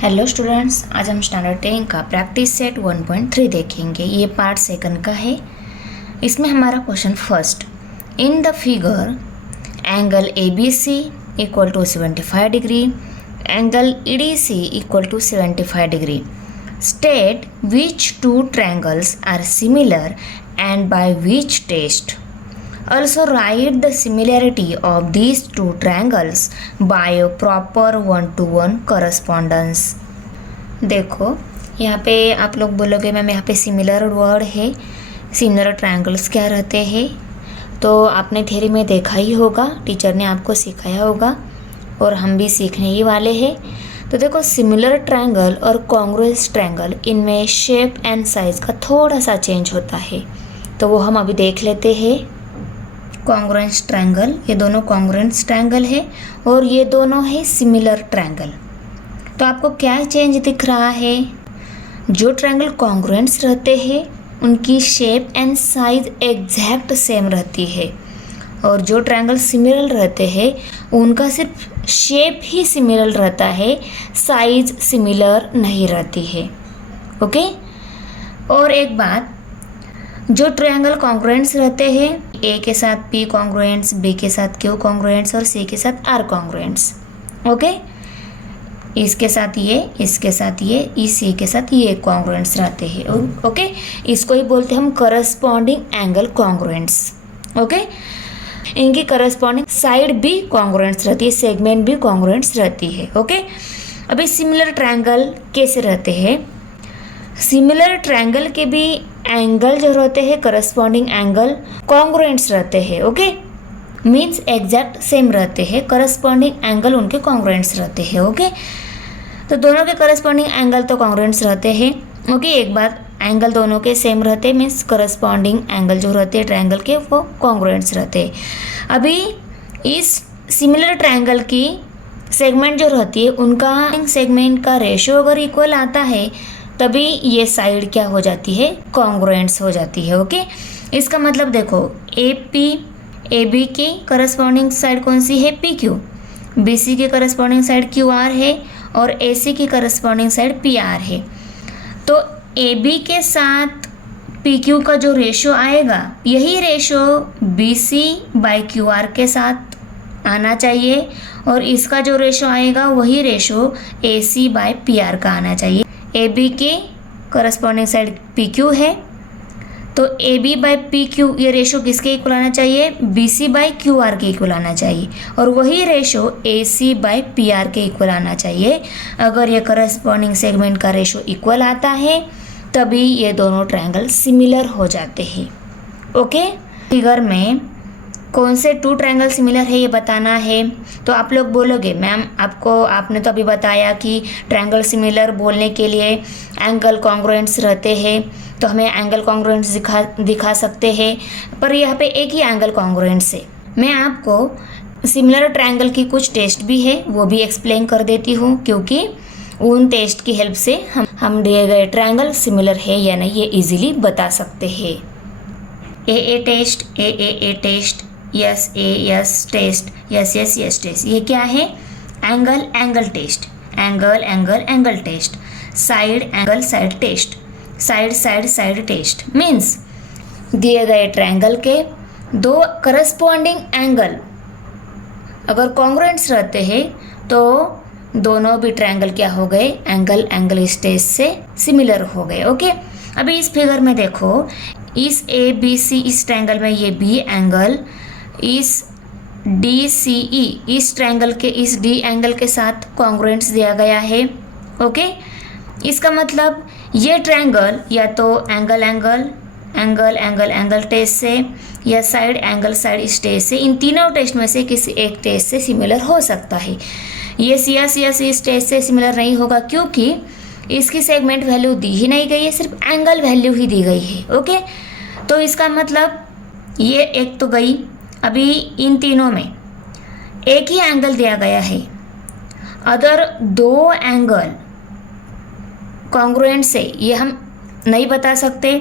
Hello students, आज हम standard 10 का प्रैक्टिस सेट 1.3 देखेंगे। ये पार्ट सेकंड का है। इसमें हमारा question first, in the figure angle A B C equal to 75 degree, angle E D C equal to 75 degree, state which two triangles are similar and by which test. Also write the similarity of these two triangles by a proper one-to-one correspondence। देखो यहाँ पे आप लोग बोलोगे ma'am यहाँ पे similar word है, similar triangles क्या रहते हैं। तो आपने थ्योरी में देखा ही होगा, टीचर ने आपको सिखाया होगा और हम भी सीखने ही वाले हैं। तो देखो सिमिलर ट्रायंगल और कॉन्ग्रुएंस ट्रायंगल, इनमें शेप एंड साइज़ का थोड़ा सा चेंज होता है, तो वो हम अभी देख लेते हैं। कॉन्ग्रुएंस ट्रायंगल, ये दोनों कॉन्ग्रुएंस ट्रायंगल है और ये दोनों है सिमिलर ट्रायंगल। तो आपको क्या चेंज दिख रहा है? जो ट्रायंगल कॉन्ग्रुएंस रहते हैं उनकी shape and size exact same रहती है, और जो ट्रायंगल सिमिलर रहते हैं उनका सिर्फ शेप ही सिमिलर रहता है, साइज सिमिलर नहीं रहती है। ओके। और एक बात, जो ट्रायंगल कॉन्ग्रुएंट्स रहते हैं, ए के साथ पी कॉन्ग्रुएंट्स, बी के साथ क्यू कॉन्ग्रुएंट्स और सी के साथ आर कॉन्ग्रुएंट्स। ओके। इसके साथ ये, इसके साथ ये, इस सी के साथ ये कॉन्ग्रुएंट्स रहते हैं। ओके। इसको ही बोलते हैं हम करस्पॉन्डिंग एंगल कॉन्ग्रुएंट्स। ओके। इनकी करस्पॉन्डिंग साइड भी कॉन्ग्रुएंट्स रहती है, सेगमेंट भी कॉन्ग्रुएंट्स रहती है। ओके। अभी सिमिलर ट्रायंगल कैसे रहते हैं? सिमिलर ट्रायंगल के भी एंगल जो रहते हैं, करस्पॉन्डिंग एंगल कॉन्ग्रुएंट्स रहते हैं। ओके। मीन्स एग्जैक्ट सेम रहते हैं, करस्पॉन्डिंग एंगल उनके कॉन्ग्रुएंट्स रहते हैं। ओके। तो दोनों के करस्पॉन्डिंग एंगल तो कॉन्ग्रुएंट्स रहते हैं। ओके। एक बात, एंगल दोनों के सेम रहते हैं, मीन्स करस्पॉन्डिंग एंगल जो रहते हैं ट्रायंगल के वो कॉन्ग्रुएंट्स रहते हैं। अभी इस सिमिलर ट्रायंगल की सेगमेंट जो रहती है, उनका सेगमेंट का रेशियो अगर इक्वल आता है तभी ये साइड क्या हो जाती है? कॉन्ग्रुएंट्स हो जाती है। ओके। इसका मतलब देखो, ए बी की करस्पॉन्डिंग साइड कौन सी है? P Q. बी सी की करस्पॉन्डिंग साइड क्यू आर है और ए सी की करस्पॉन्डिंग साइड पी आर है। तो ए बी के साथ पी क्यू का जो रेशियो आएगा, यही ratio B C by Q R के साथ आना चाहिए, और इसका जो रेशियो आएगा वही ratio A C by P R का आना चाहिए। ए बी की करस्पॉन्डिंग साइड पी क्यू है, तो A B by P Q ये रेशो किसके इक्वल आना चाहिए? B C by Q R के इक्वल आना चाहिए, और वही ratio A C by P R के इक्वल आना चाहिए। अगर ये करस्पॉन्डिंग सेगमेंट का रेशो इक्वल आता है तभी ये दोनों ट्रायंगल सिमिलर हो जाते हैं। ओके। फिगर में कौन से टू ट्रायंगल सिमिलर है ये बताना है। तो आप लोग बोलोगे मैम आपने तो अभी बताया कि ट्रायंगल सिमिलर बोलने के लिए एंगल कॉन्ग्रुएंट्स रहते हैं, तो हमें एंगल कॉन्ग्रुएंट्स दिखा सकते हैं, पर यहाँ पे एक ही एंगल कॉन्ग्रुएंट्स है। मैं आपको सिमिलर ट्रायंगल की कुछ टेस्ट भी है वो भी एक्सप्लेन कर देती हूँ, क्योंकि उन टेस्ट की हेल्प से हम दिए गए ट्रायंगल सिमिलर है या नहीं ये इजीली बता सकते हैं। A test, A test, S test, S test. ये क्या है? Angle test, angle test, side test, side test. Means दिए गए ट्रायंगल के दो करस्पॉन्डिंग एंगल अगर कॉन्ग्रुएंट्स रहते हैं तो दोनों भी ट्रायंगल क्या हो गए? एंगल टेस्ट से सिमिलर हो गए। ओके। अभी इस फिगर में देखो, इस ए बी सी इस ट्रायंगल में ये बी एंगल इस डी सी ई इस ट्रायंगल के इस डी एंगल के साथ कॉन्ग्रुएंट्स दिया गया है। ओके। इसका मतलब ये ट्रायंगल या तो एंगल टेस्ट से या साइड टेस्ट से, इन तीनों टेस्ट में से किसी एक टेस्ट से सिमिलर हो सकता है। ये यस इस टेस्ट से सिमिलर नहीं होगा, क्योंकि इसकी सेगमेंट वैल्यू दी ही नहीं गई है, सिर्फ एंगल वैल्यू ही दी गई है। ओके। तो इसका मतलब ये एक तो गई। अभी इन तीनों में एक ही एंगल दिया गया है, अगर दो एंगल कॉन्ग्रुएंट से ये हम नहीं बता सकते।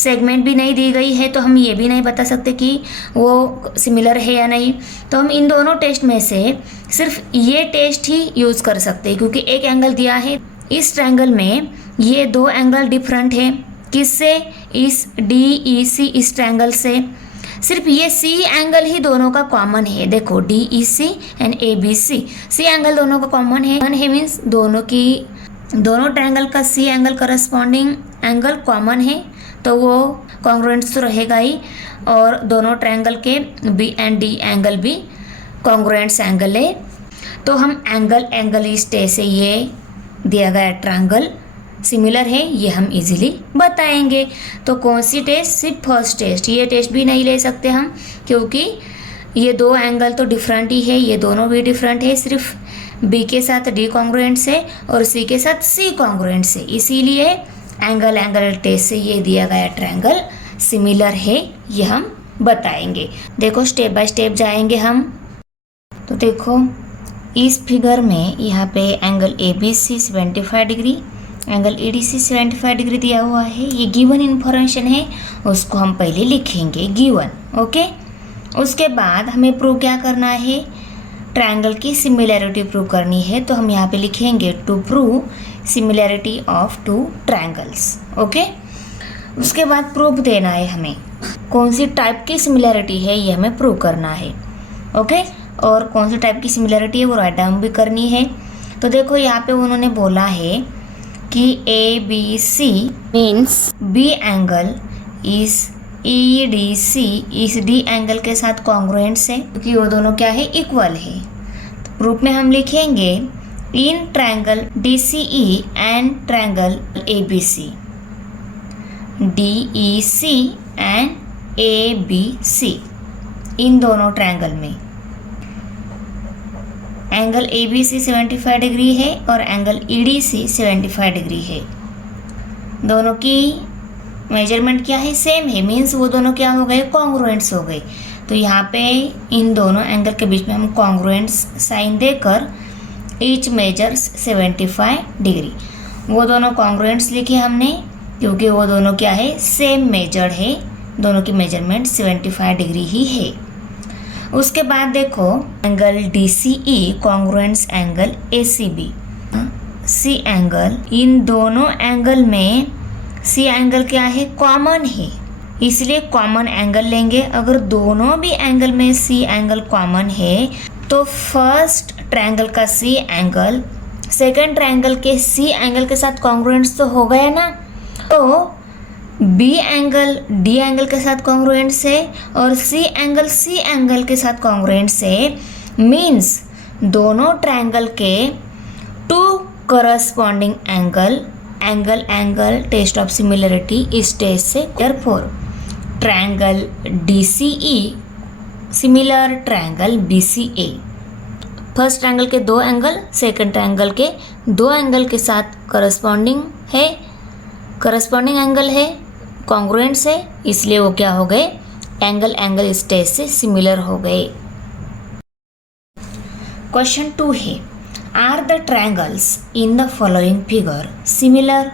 सेगमेंट भी नहीं दी गई है तो हम ये भी नहीं बता सकते कि वो सिमिलर है या नहीं। तो हम इन दोनों टेस्ट में से सिर्फ ये टेस्ट ही यूज़ कर सकते हैं, क्योंकि एक एंगल दिया है इस ट्रायंगल में, ये दो एंगल डिफरेंट है। किससे? इस DEC इस ट्रायंगल से। सिर्फ ये C एंगल ही दोनों का कॉमन है। देखो DEC and ABC, C angle दोनों का कॉमन है मीन्स दोनों ट्रायंगल का C angle corresponding angle common है, तो वो कॉन्ग्रुएंट तो रहेगा ही। और दोनों ट्रायंगल के B एंड D एंगल भी कॉन्ग्रुएंट्स एंगल है। तो हम एंगल इस टेस्ट से ये दिया गया ट्रायंगल सिमिलर है, ये हम इजीली बताएंगे। तो कौन सी टेस्ट? सिर्फ फर्स्ट टेस्ट। ये टेस्ट भी नहीं ले सकते हम, क्योंकि ये दो एंगल तो डिफरेंट ही है, ये दोनों भी डिफरेंट है। सिर्फ B के साथ D कॉन्ग्रुएंट से और C के साथ C कॉन्ग्रुएंट से, इसीलिए एंगल टेस्ट से ये दिया गया ट्रायंगल सिमिलर है, ये हम बताएंगे। देखो स्टेप बाय स्टेप जाएंगे हम। तो देखो इस फिगर में यहाँ पे angle ABC 75 degree, angle EDC 75 degree दिया हुआ है। ये गिवन इन्फॉर्मेशन है, उसको हम पहले लिखेंगे गिवन, ओके। उसके बाद हमें प्रूव क्या करना है? ट्रायंगल की सिमिलैरिटी प्रूव करनी है। तो हम यहाँ पे लिखेंगे to prove similarity of two triangles, okay. उसके बाद प्रूफ देना है हमें, कौन सी टाइप की सिमिलैरिटी है ये हमें प्रूव करना है, ओके। और कौन सी टाइप की सिमिलैरिटी है वो राइट डाउन भी करनी है। तो देखो यहाँ पे उन्होंने बोला है कि ABC मीन्स B एंगल इस EDC इस D एंगल के साथ कॉन्ग्रुएंट्स है, क्योंकि वो दोनों क्या है? इक्वल है। तो प्रूफ में हम लिखेंगे in triangle DCE and triangle ABC, DEC and ABC, इन दोनों ट्रायंगल में एंगल ABC 75 डिग्री है और एंगल EDC 75 डिग्री है। दोनों की मेजरमेंट क्या है? सेम है, मीन्स वो दोनों क्या हो गए? कॉन्ग्रुएंट्स हो गए। तो यहाँ पे इन दोनों एंगल के बीच में हम कॉन्ग्रुएंट्स साइन देकर ईच मेजर्स 75 डिग्री, वो दोनों कॉन्ग्रुएंट्स लिखे हमने, क्योंकि वो दोनों क्या है? सेम मेजर्ड है, दोनों की मेजरमेंट 75 डिग्री ही है। उसके बाद देखो angle DCE congruents angle ACB, C angle, इन दोनों एंगल में C एंगल क्या है? कॉमन है, इसलिए कॉमन एंगल लेंगे। अगर दोनों भी एंगल में C एंगल कॉमन है तो फर्स्ट ट्रायंगल का C एंगल सेकंड ट्रायंगल के C एंगल के साथ कॉन्ग्रुएंट्स तो हो गया ना। तो B एंगल D एंगल के साथ कॉन्ग्रुएंट से और C एंगल के साथ कॉन्ग्रुएंट से, मीन्स दोनों ट्रायंगल के two corresponding angle test of similarity इस टेस्ट से। Therefore triangle DCE similar triangle BCA, first triangle के दो एंगल सेकंड ट्रायंगल के दो एंगल के साथ करस्पॉन्डिंग एंगल है, कॉन्ग्रुएंट्स है, इसलिए वो क्या हो गए? एंगल इस टेस्ट से सिमिलर हो गए। क्वेश्चन 2 है, are the triangles in the following figure similar?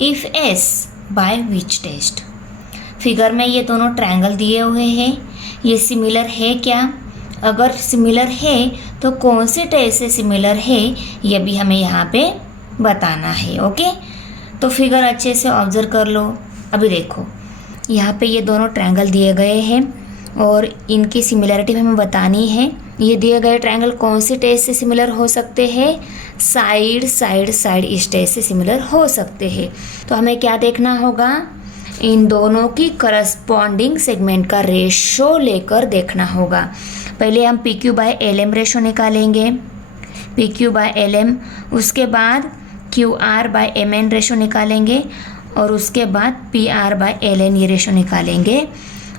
If yes by which test? Figure में ये दोनों ट्रायंगल दिए हुए हैं, ये सिमिलर है क्या? अगर सिमिलर है तो कौन सी टेस्ट से सिमिलर है, ये भी हमें यहाँ पे बताना है, ओके। तो फिगर अच्छे से ऑब्जर्व कर लो। अभी देखो यहाँ पे ये दोनों ट्रायंगल दिए गए हैं और इनकी सिमिलरिटी हमें बतानी है। ये दिए गए ट्रायंगल कौन सी टेस्ट से सिमिलर हो सकते हैं? साइड इस टेस्ट से सिमिलर हो सकते हैं। तो हमें क्या देखना होगा? इन दोनों की करस्पॉन्डिंग सेगमेंट का रेशो लेकर देखना होगा। पहले हम PQ/LM रेशो निकालेंगे, PQ/LM, उसके बाद QR/MN रेशो निकालेंगे और उसके बाद PR/LN ये रेशो निकालेंगे।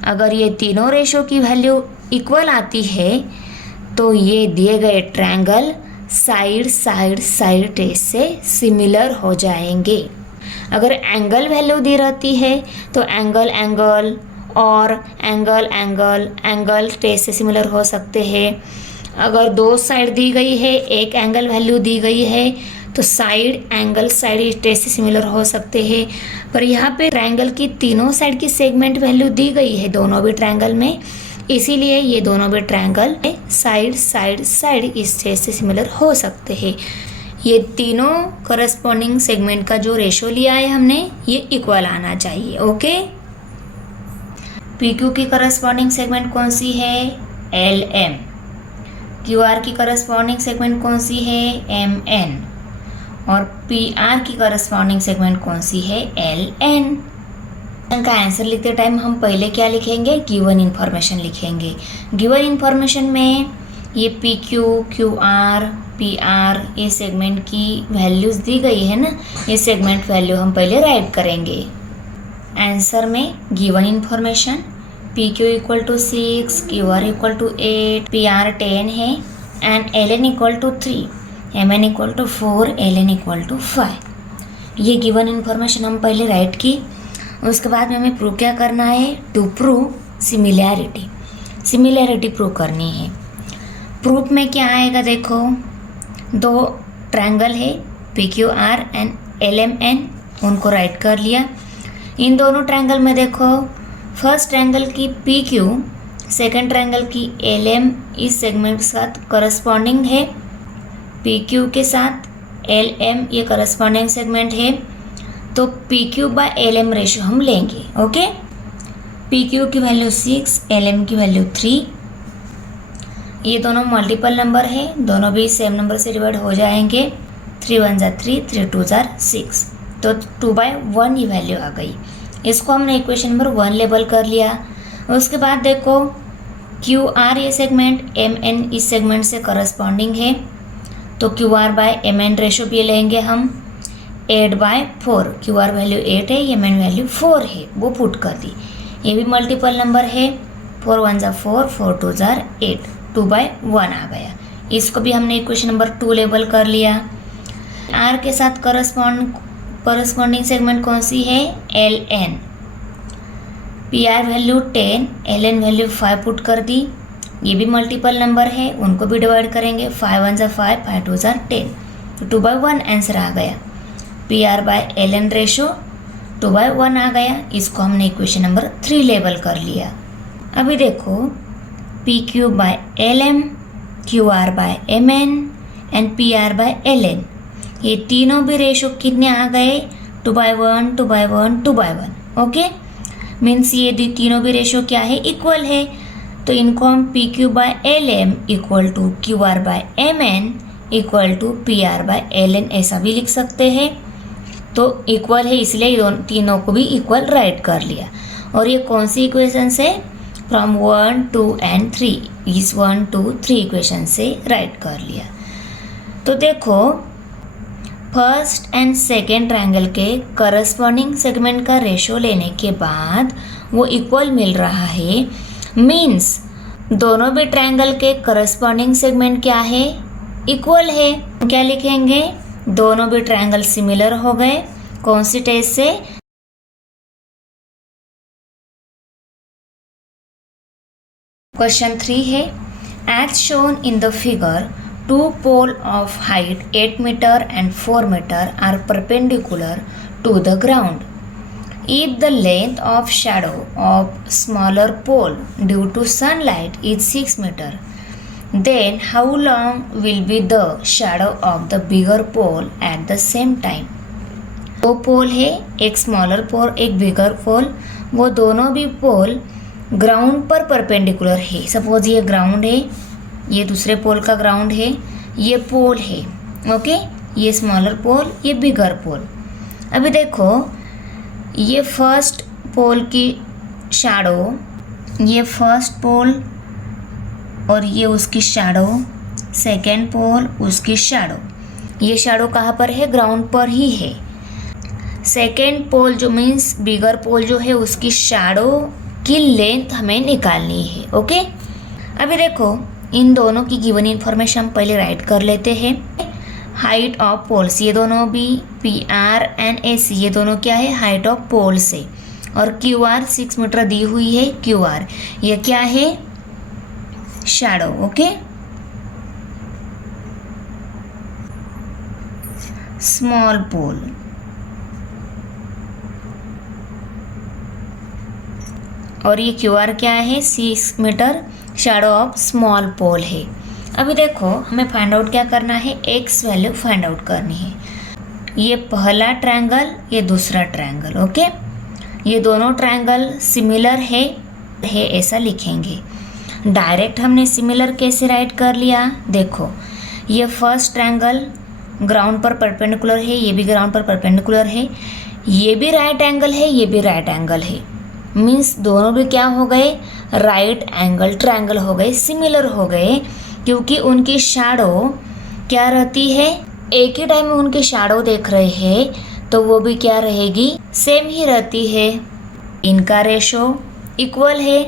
अगर ये तीनों रेशो की वैल्यू इक्वल आती है तो ये दिए गए ट्रायंगल साइड टेस्ट से सिमिलर हो जाएंगे। अगर एंगल वैल्यू दी रहती है तो एंगल और एंगल टेस्ट से सिमिलर हो सकते हैं। अगर दो साइड दी गई है, एक एंगल वैल्यू दी गई है, तो साइड एंगल साइड स्ट्रेस से सिमिलर हो सकते हैं, पर यहाँ पे ट्रायंगल की तीनों साइड की सेगमेंट वैल्यू दी गई है दोनों भी ट्रायंगल में, इसीलिए ये दोनों भी triangle side side side stress से सिमिलर हो सकते हैं। ये तीनों करस्पॉन्डिंग सेगमेंट का जो रेशो लिया है हमने, ये इक्वल आना चाहिए। ओके, PQ की करस्पॉन्डिंग सेगमेंट कौन सी है? LM। QR की करस्पॉन्डिंग सेगमेंट कौन सी है? MN। और PR की करस्पॉन्डिंग सेगमेंट कौन सी है? LN। का आंसर लिखते टाइम हम पहले क्या लिखेंगे? गिवन इन्फॉर्मेशन लिखेंगे। गिवन इन्फॉर्मेशन में ये PQ, QR, PR ये सेगमेंट की वैल्यूज़ दी गई है ना, ये सेगमेंट वैल्यू हम पहले राइट करेंगे। आंसर में given information PQ equal to 6, QR equal to 8, PR 10 है and LN equal to 3, MN equal to 4, LN equal to 5। ये गिवन इन्फॉर्मेशन हम पहले राइट की। उसके बाद में हमें प्रूव क्या करना है? To prove similarity. Similarity prove करनी है। प्रूफ में क्या आएगा? देखो, दो ट्रायंगल है PQR एंड LMN, उनको राइट कर लिया। इन दोनों ट्रायंगल में देखो, फर्स्ट ट्रायंगल की PQ सेकंड ट्रायंगल की LM इस सेगमेंट के साथ करस्पॉन्डिंग है, PQ के साथ LM ये करस्पॉन्डिंग सेगमेंट है, तो PQ बाय LM रेशो हम लेंगे। ओके, PQ की वैल्यू 6, LM की वैल्यू 3। ये दोनों मल्टीपल नंबर है, दोनों भी सेम नंबर से डिवाइड हो जाएंगे। 3 1 ज़ा 3, 3 2 ज़ा 6, तो 2/1 ये वैल्यू आ गई। इसको हमने इक्वेशन नंबर 1 लेबल कर लिया। उसके बाद देखो, QR ये सेगमेंट MN इस सेगमेंट से करस्पॉन्डिंग है, तो QR बाय MN रेशो भी लेंगे हम 8/4। QR वैल्यू 8 है, MN वैल्यू 4 है, वो पुट कर दी। ये भी मल्टीपल नंबर है, 4 1 ज़ा 4, 4 2 ज़ा 8, 2/1 आ गया। इसको भी हमने इक्वेशन नंबर 2 लेबल कर लिया। R के साथ करस्पॉन्डिंग सेगमेंट कौन सी है? LN। PR value 10, LN value 5 put कर दी। ये भी मल्टीपल नंबर है, उनको भी डिवाइड करेंगे। 5 1 ज़ा 5, 5 2 ज़ा 10, तो 2/1 आंसर आ गया। PR बाय LN रेशो 2/1 आ गया। इसको हमने इक्वेशन नंबर 3 लेबल कर लिया। अभी देखो, PQ by LM, QR by MN and PR by LN, ये तीनों भी रेशो कितने आ गए? 2/1, 2/1, 2/1। ओके, मीन्स ये तीनों भी रेशो क्या है? इक्वल है। तो इनको हम PQ by LM equal to QR by MN equal to PR by LN ऐसा भी लिख सकते हैं। तो इक्वल है, इसलिए तीनों को भी इक्वल राइट कर लिया। और ये कौन सी इक्वेशन से? फ्रॉम 1, 2 एंड 3, इस 1, 2, 3 इक्वेशन से राइट कर लिया। तो देखो, फर्स्ट एंड सेकेंड ट्रायंगल के करस्पॉन्डिंग सेगमेंट का रेशो लेने के बाद वो इक्वल मिल रहा है, मीन्स दोनों भी ट्रायंगल के करस्पॉन्डिंग सेगमेंट क्या है? इक्वल है। क्या लिखेंगे? दोनों भी ट्रायंगल सिमिलर हो गए। कौन सी टेस्ट से? क्वेश्चन 3 है, as shown in the figure, two poles of height 8 meter and 4 meter are perpendicular to the ground. If the length of shadow of smaller pole due to sunlight is 6 meter, then how long will be the shadow of the bigger pole at the same time? दो पोल है, एक smaller pole एक बिगर पोल, वो दोनों भी पोल ground पर perpendicular है। Suppose ये ग्राउंड है, ये दूसरे पोल का ग्राउंड है, ये पोल है। ओके, ये स्मॉलर पोल, ये बिगर पोल। अभी देखो, ये फर्स्ट पोल की शैडो, ये फर्स्ट पोल और ये उसकी शैडो, सेकेंड पोल उसकी शैडो। ये शैडो कहाँ पर है? ग्राउंड पर ही है। सेकेंड पोल जो मीन्स बिगर पोल जो है, उसकी शैडो की लेंथ हमें निकालनी है। ओके, अभी देखो, इन दोनों की गिवन इन्फॉर्मेशन हम पहले राइट कर लेते हैं। हाइट ऑफ पोल्स, ये दोनों भी PR एंड AC, ये दोनों क्या है? हाइट ऑफ पोल्स है। और QR 6 मीटर दी हुई है। QR ये क्या है? शैडो। ओके, स्मॉल पोल। और ये QR क्या है? 6 मीटर शैडो ऑफ स्मॉल पोल है। अभी देखो हमें फाइंड आउट क्या करना है, एक्स वैल्यू फाइंड आउट करनी है। ये पहला ट्रायंगल, ये दूसरा ट्रायंगल, ओके। ये दोनों ट्रायंगल सिमिलर है ऐसा लिखेंगे। डायरेक्ट हमने सिमिलर कैसे राइट कर लिया, देखो ये फर्स्ट ट्रायंगल ग्राउंड पर परपेंडिकुलर है, ये भी ग्राउंड पर परपेंडिकुलर है, ये भी राइट एंगल है, ये भी राइट एंगल है। मीन्स दोनों भी क्या हो गए, राइट एंगल ट्रायंगल हो गए, सिमिलर हो गए, क्योंकि उनकी शैडो क्या रहती है, एक ही टाइम में उनकी शैडो देख रहे हैं तो वो भी क्या रहेगी, सेम ही रहती है। इनका रेशो इक्वल है,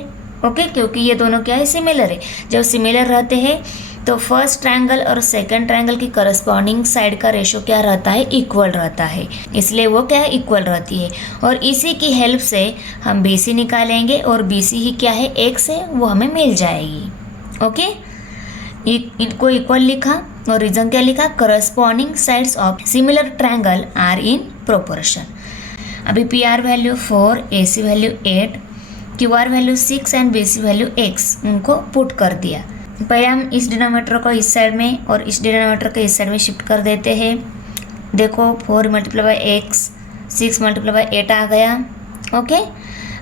ओके, क्योंकि ये दोनों क्या है, सिमिलर है। जब सिमिलर रहते हैं तो फर्स्ट ट्रायंगल और सेकंड ट्रायंगल की करस्पॉन्डिंग साइड का रेशो क्या रहता है, इक्वल रहता है, इसलिए वो क्या है, इक्वल रहती है। और इसी की हेल्प से हम BC निकालेंगे और BC ही क्या है, एक्स है, वो हमें मिल जाएगी, ओके। इनको इक्वल लिखा और रीजन क्या लिखा, corresponding sides of similar triangle are in proportion. अभी PR value 4, AC value 8, QR value 6 and BC value x उनको पुट कर दिया। पहले हम इस डिनोमिनेटर को इस साइड में और इस डिनोमिनेटर को इस साइड में शिफ्ट कर देते हैं। देखो 4 × x 6 × 8 आ गया, ओके।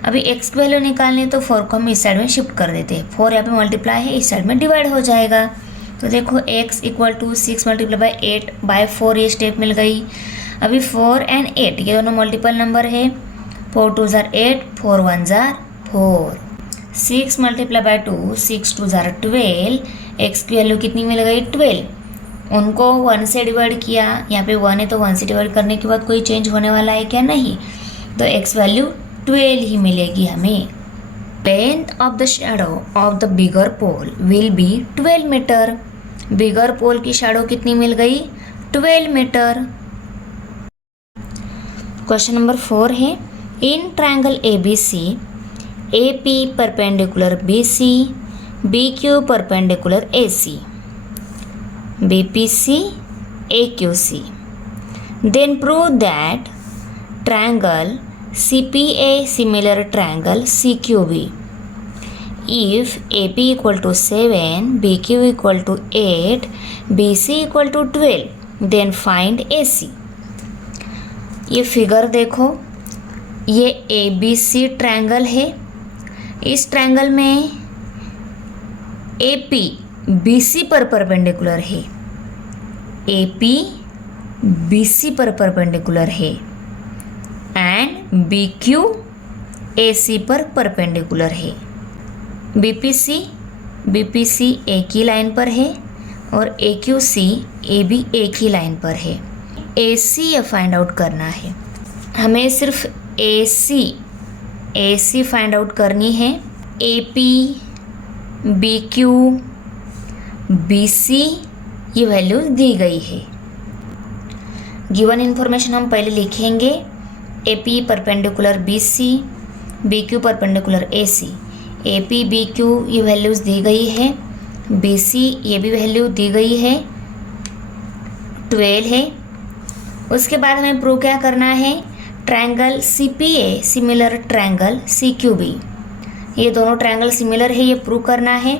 अभी x की वैल्यू निकालनी है तो 4 को हम इस साइड में शिफ्ट कर देते हैं। 4 यहाँ पे मल्टीप्लाई है, इस साइड में डिवाइड हो जाएगा। तो देखो x = 6 × 8/4 ये स्टेप मिल गई। अभी 4 एंड 8 ये दोनों मल्टीपल नंबर है। 4 2 = 8, 4 1 = 4। 6 × 2, 6 2 = 12। x की वैल्यू कितनी मिल गई, 12। उनको 1 से डिवाइड किया, यहाँ पे 1 है तो 1 से डिवाइड करने के बाद कोई चेंज होने वाला है क्या, नहीं। तो x वैल्यू 12 ही मिलेगी हमें। Length of the shadow of the bigger pole will be 12 metre. Bigger pole की शैडो कितनी मिल गई, 12 मीटर। क्वेश्चन नंबर 4 है, in triangle ABC AP perpendicular BC, BQ perpendicular AC, BPC AQC, then prove that triangle CPA similar triangle CQB. If AP = 7, BQ = 8, BC = 12, then find AC. ये figure देखो, ये ABC triangle है। इस triangle में AP BC पर perpendicular है, AP BC पर perpendicular है एंड BQ AC पर परपेंडिकुलर है। BPC एक ही लाइन पर है और AQC AB एक ही लाइन पर है। AC ये फाइंड आउट करना है हमें, सिर्फ AC फाइंड आउट करनी है। AP BQ BC ये वैल्यू दी गई है। गिवन इन्फॉर्मेशन हम पहले लिखेंगे, AP perpendicular BC, BQ perpendicular AC। AP BQ ये वैल्यूज़ दी गई है, BC ये भी वैल्यू दी गई है, 12 है। उसके बाद हमें प्रूव क्या करना है, triangle CPA similar triangle CQB। ये दोनों ट्रायंगल सिमिलर है, ये प्रूव करना है।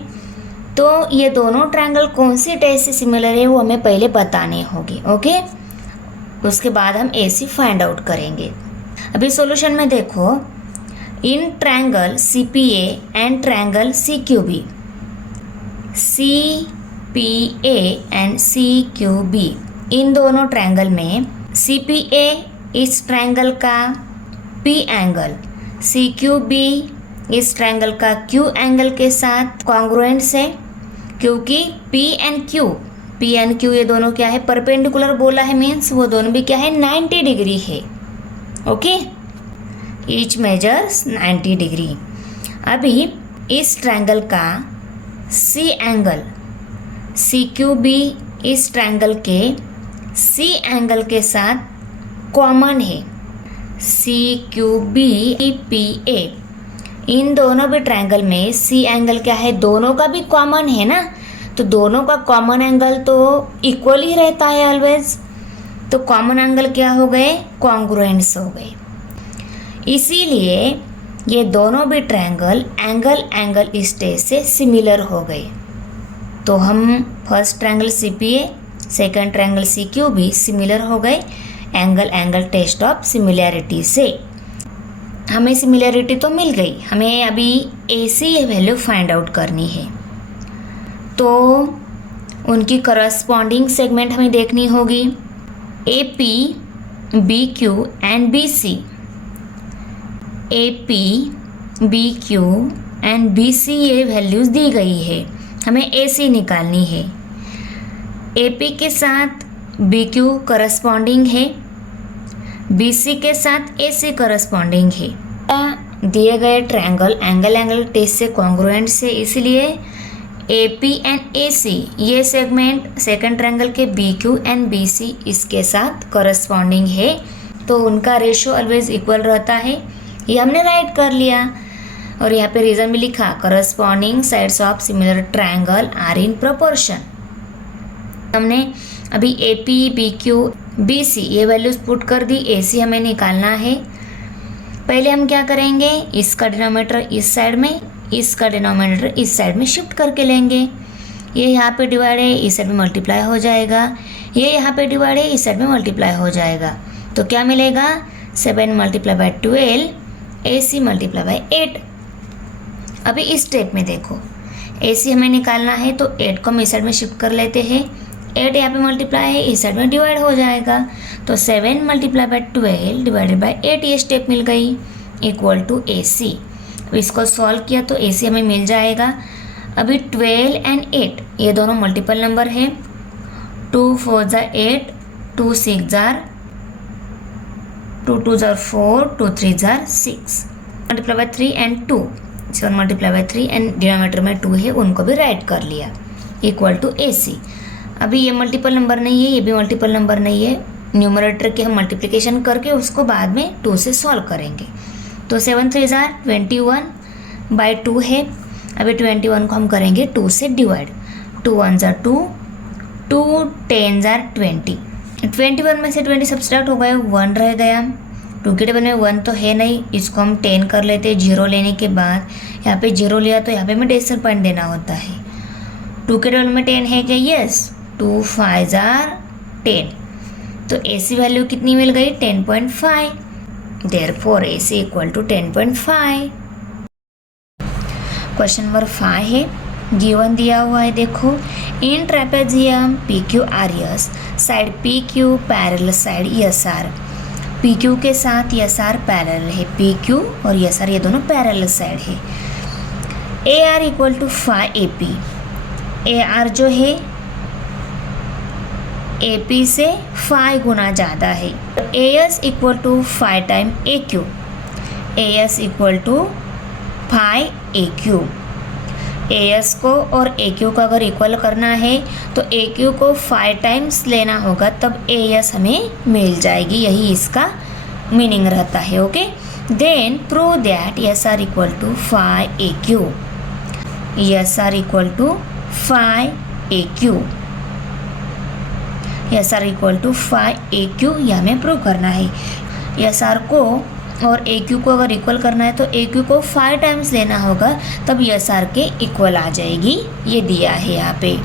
तो ये दोनों ट्रायंगल कौन सी टेस्ट से सिमिलर है वो हमें पहले बताने होंगे, ओके। उसके बाद हम AC फाइंड आउट करेंगे। अभी सॉल्यूशन में देखो, in triangle CPA and triangle CQB, CPA and CQB, इन दोनों ट्रायंगल में CPA इस ट्रायंगल का P एंगल, CQB इस ट्रायंगल का Q एंगल के साथ कॉन्ग्रुएंट है, क्योंकि P एंड Q ये दोनों क्या है, परपेंडिकुलर बोला है, मीन्स वो दोनों भी क्या है, 90 डिग्री है, ओके। Each measures 90 degree. अभी इस ट्रायंगल का C एंगल CQB इस ट्रायंगल के C एंगल के साथ कॉमन है, CQB PA। इन दोनों भी ट्रायंगल में C एंगल क्या है, दोनों का भी कॉमन है ना, तो दोनों का कॉमन एंगल तो इक्वल ही रहता है ऑलवेज। तो कॉमन एंगल क्या हो गए, कॉन्ग्रुएंट्स हो गए। इसीलिए ये दोनों भी ट्रायंगल एंगल एंगल स्टेज से सिमिलर हो गए। तो हम first triangle CPA, second triangle CQ भी सिमिलर हो गए angle angle test of similarity से। हमें सिमिलैरिटी तो मिल गई, हमें अभी AC वैल्यू फाइंड आउट करनी है। तो उनकी करस्पॉन्डिंग सेगमेंट हमें देखनी होगी। AP, BQ and BC। AP, BQ and BC ये वैल्यूज़ दी गई है, हमें AC निकालनी है। AP के साथ BQ करस्पॉन्डिंग है, BC के साथ AC करस्पॉन्डिंग है। दिए गए ट्रायंगल एंगल एंगल टेस्ट से कॉन्ग्रुएंट से, इसलिए AP एंड AC ये सेगमेंट सेकंड ट्रायंगल के BQ एंड BC इसके साथ करस्पॉन्डिंग है, तो उनका रेशो ऑलवेज इक्वल रहता है। ये हमने राइट कर लिया और यहाँ पे रीज़न भी लिखा, corresponding sides of similar triangle are in proportion. हमने अभी AP, BQ, BC ये वैल्यूज पुट कर दी, AC हमें निकालना है। पहले हम क्या करेंगे, इसका डिनोमिनेटर इस साइड में, इसका डिनोमिनेटर इस साइड में शिफ्ट करके लेंगे। ये यहाँ पे डिवाइड है, इस साइड में मल्टीप्लाई हो जाएगा। ये यहाँ पे डिवाइड है, इस साइड में मल्टीप्लाई हो जाएगा। तो क्या मिलेगा, 7 multiply by 12 AC multiply by 8। अभी इस स्टेप में देखो, AC हमें निकालना है तो 8 को हम इस साइड में शिफ्ट कर लेते हैं। 8 यहाँ पे मल्टीप्लाई है, इस साइड में डिवाइड हो जाएगा। तो 7 मल्टीप्लाई बाई 12 डिवाइडेड बाई 8 ये स्टेप मिल गई, इक्वल टू AC। इसको सॉल्व किया तो AC हमें मिल जाएगा। अभी 12 एंड 8 ये दोनों मल्टीपल नंबर है। 2 4 jar 8, 2 6 jar 2 2 jar 4, 2 3 jar 6। Multiply by 3 and 2, 7 multiply by 3 and denominator में 2 है, उनको भी राइट कर लिया, इक्वल टू AC। अभी ये मल्टीपल नंबर नहीं है, ये भी मल्टीपल नंबर नहीं है। न्यूमरेटर के हम मल्टीप्लिकेशन करके उसको बाद में 2 से सॉल्व करेंगे। तो 7 3 जार 21 बाई 2 है। अभी 21 को हम करेंगे 2 से डिवाइड। 2 1 jar 2, 2 10 jar 20। 21 में से 20 सब्सट्रैक्ट हो गए, 1 रह गया। 2 के टेबल में 1 तो है नहीं, इसको हम 10 कर लेते हैं। 0 लेने के बाद यहाँ पे 0 लिया तो यहाँ पे हमें डेसिमल पॉइंट देना होता है। 2 के टेबल में 10 है क्या, यस। 2 5 जार 10। तो AC वैल्यू कितनी मिल गई, 10.5। Therefore AC equal to 10.5। Question number 5 है, गिवन दिया हुआ है, देखो। In trapezium PQ R S side PQ parallel side SR। PQ के साथ SR पैरेलल है, PQ और SR ये दोनों पैरेलल साइड है। AR equal to 5 AP। AR जो है AP से 5 गुना ज़्यादा है। AS equal to 5 time AQ। AS equal to 5 AQ। AS को और AQ को अगर इक्वल करना है तो AQ को 5 टाइम्स लेना होगा, तब AS हमें मिल जाएगी। यही इसका मीनिंग रहता है, okay. Then prove that SR equal to 5 AQ। SR equal to 5 AQ। SR equal to 5 AQ ये हमें प्रूव करना है। SR को और AQ को अगर इक्वल करना है तो AQ को 5 टाइम्स लेना होगा, तब SR के इक्वल आ जाएगी। ये दिया है यहाँ पे।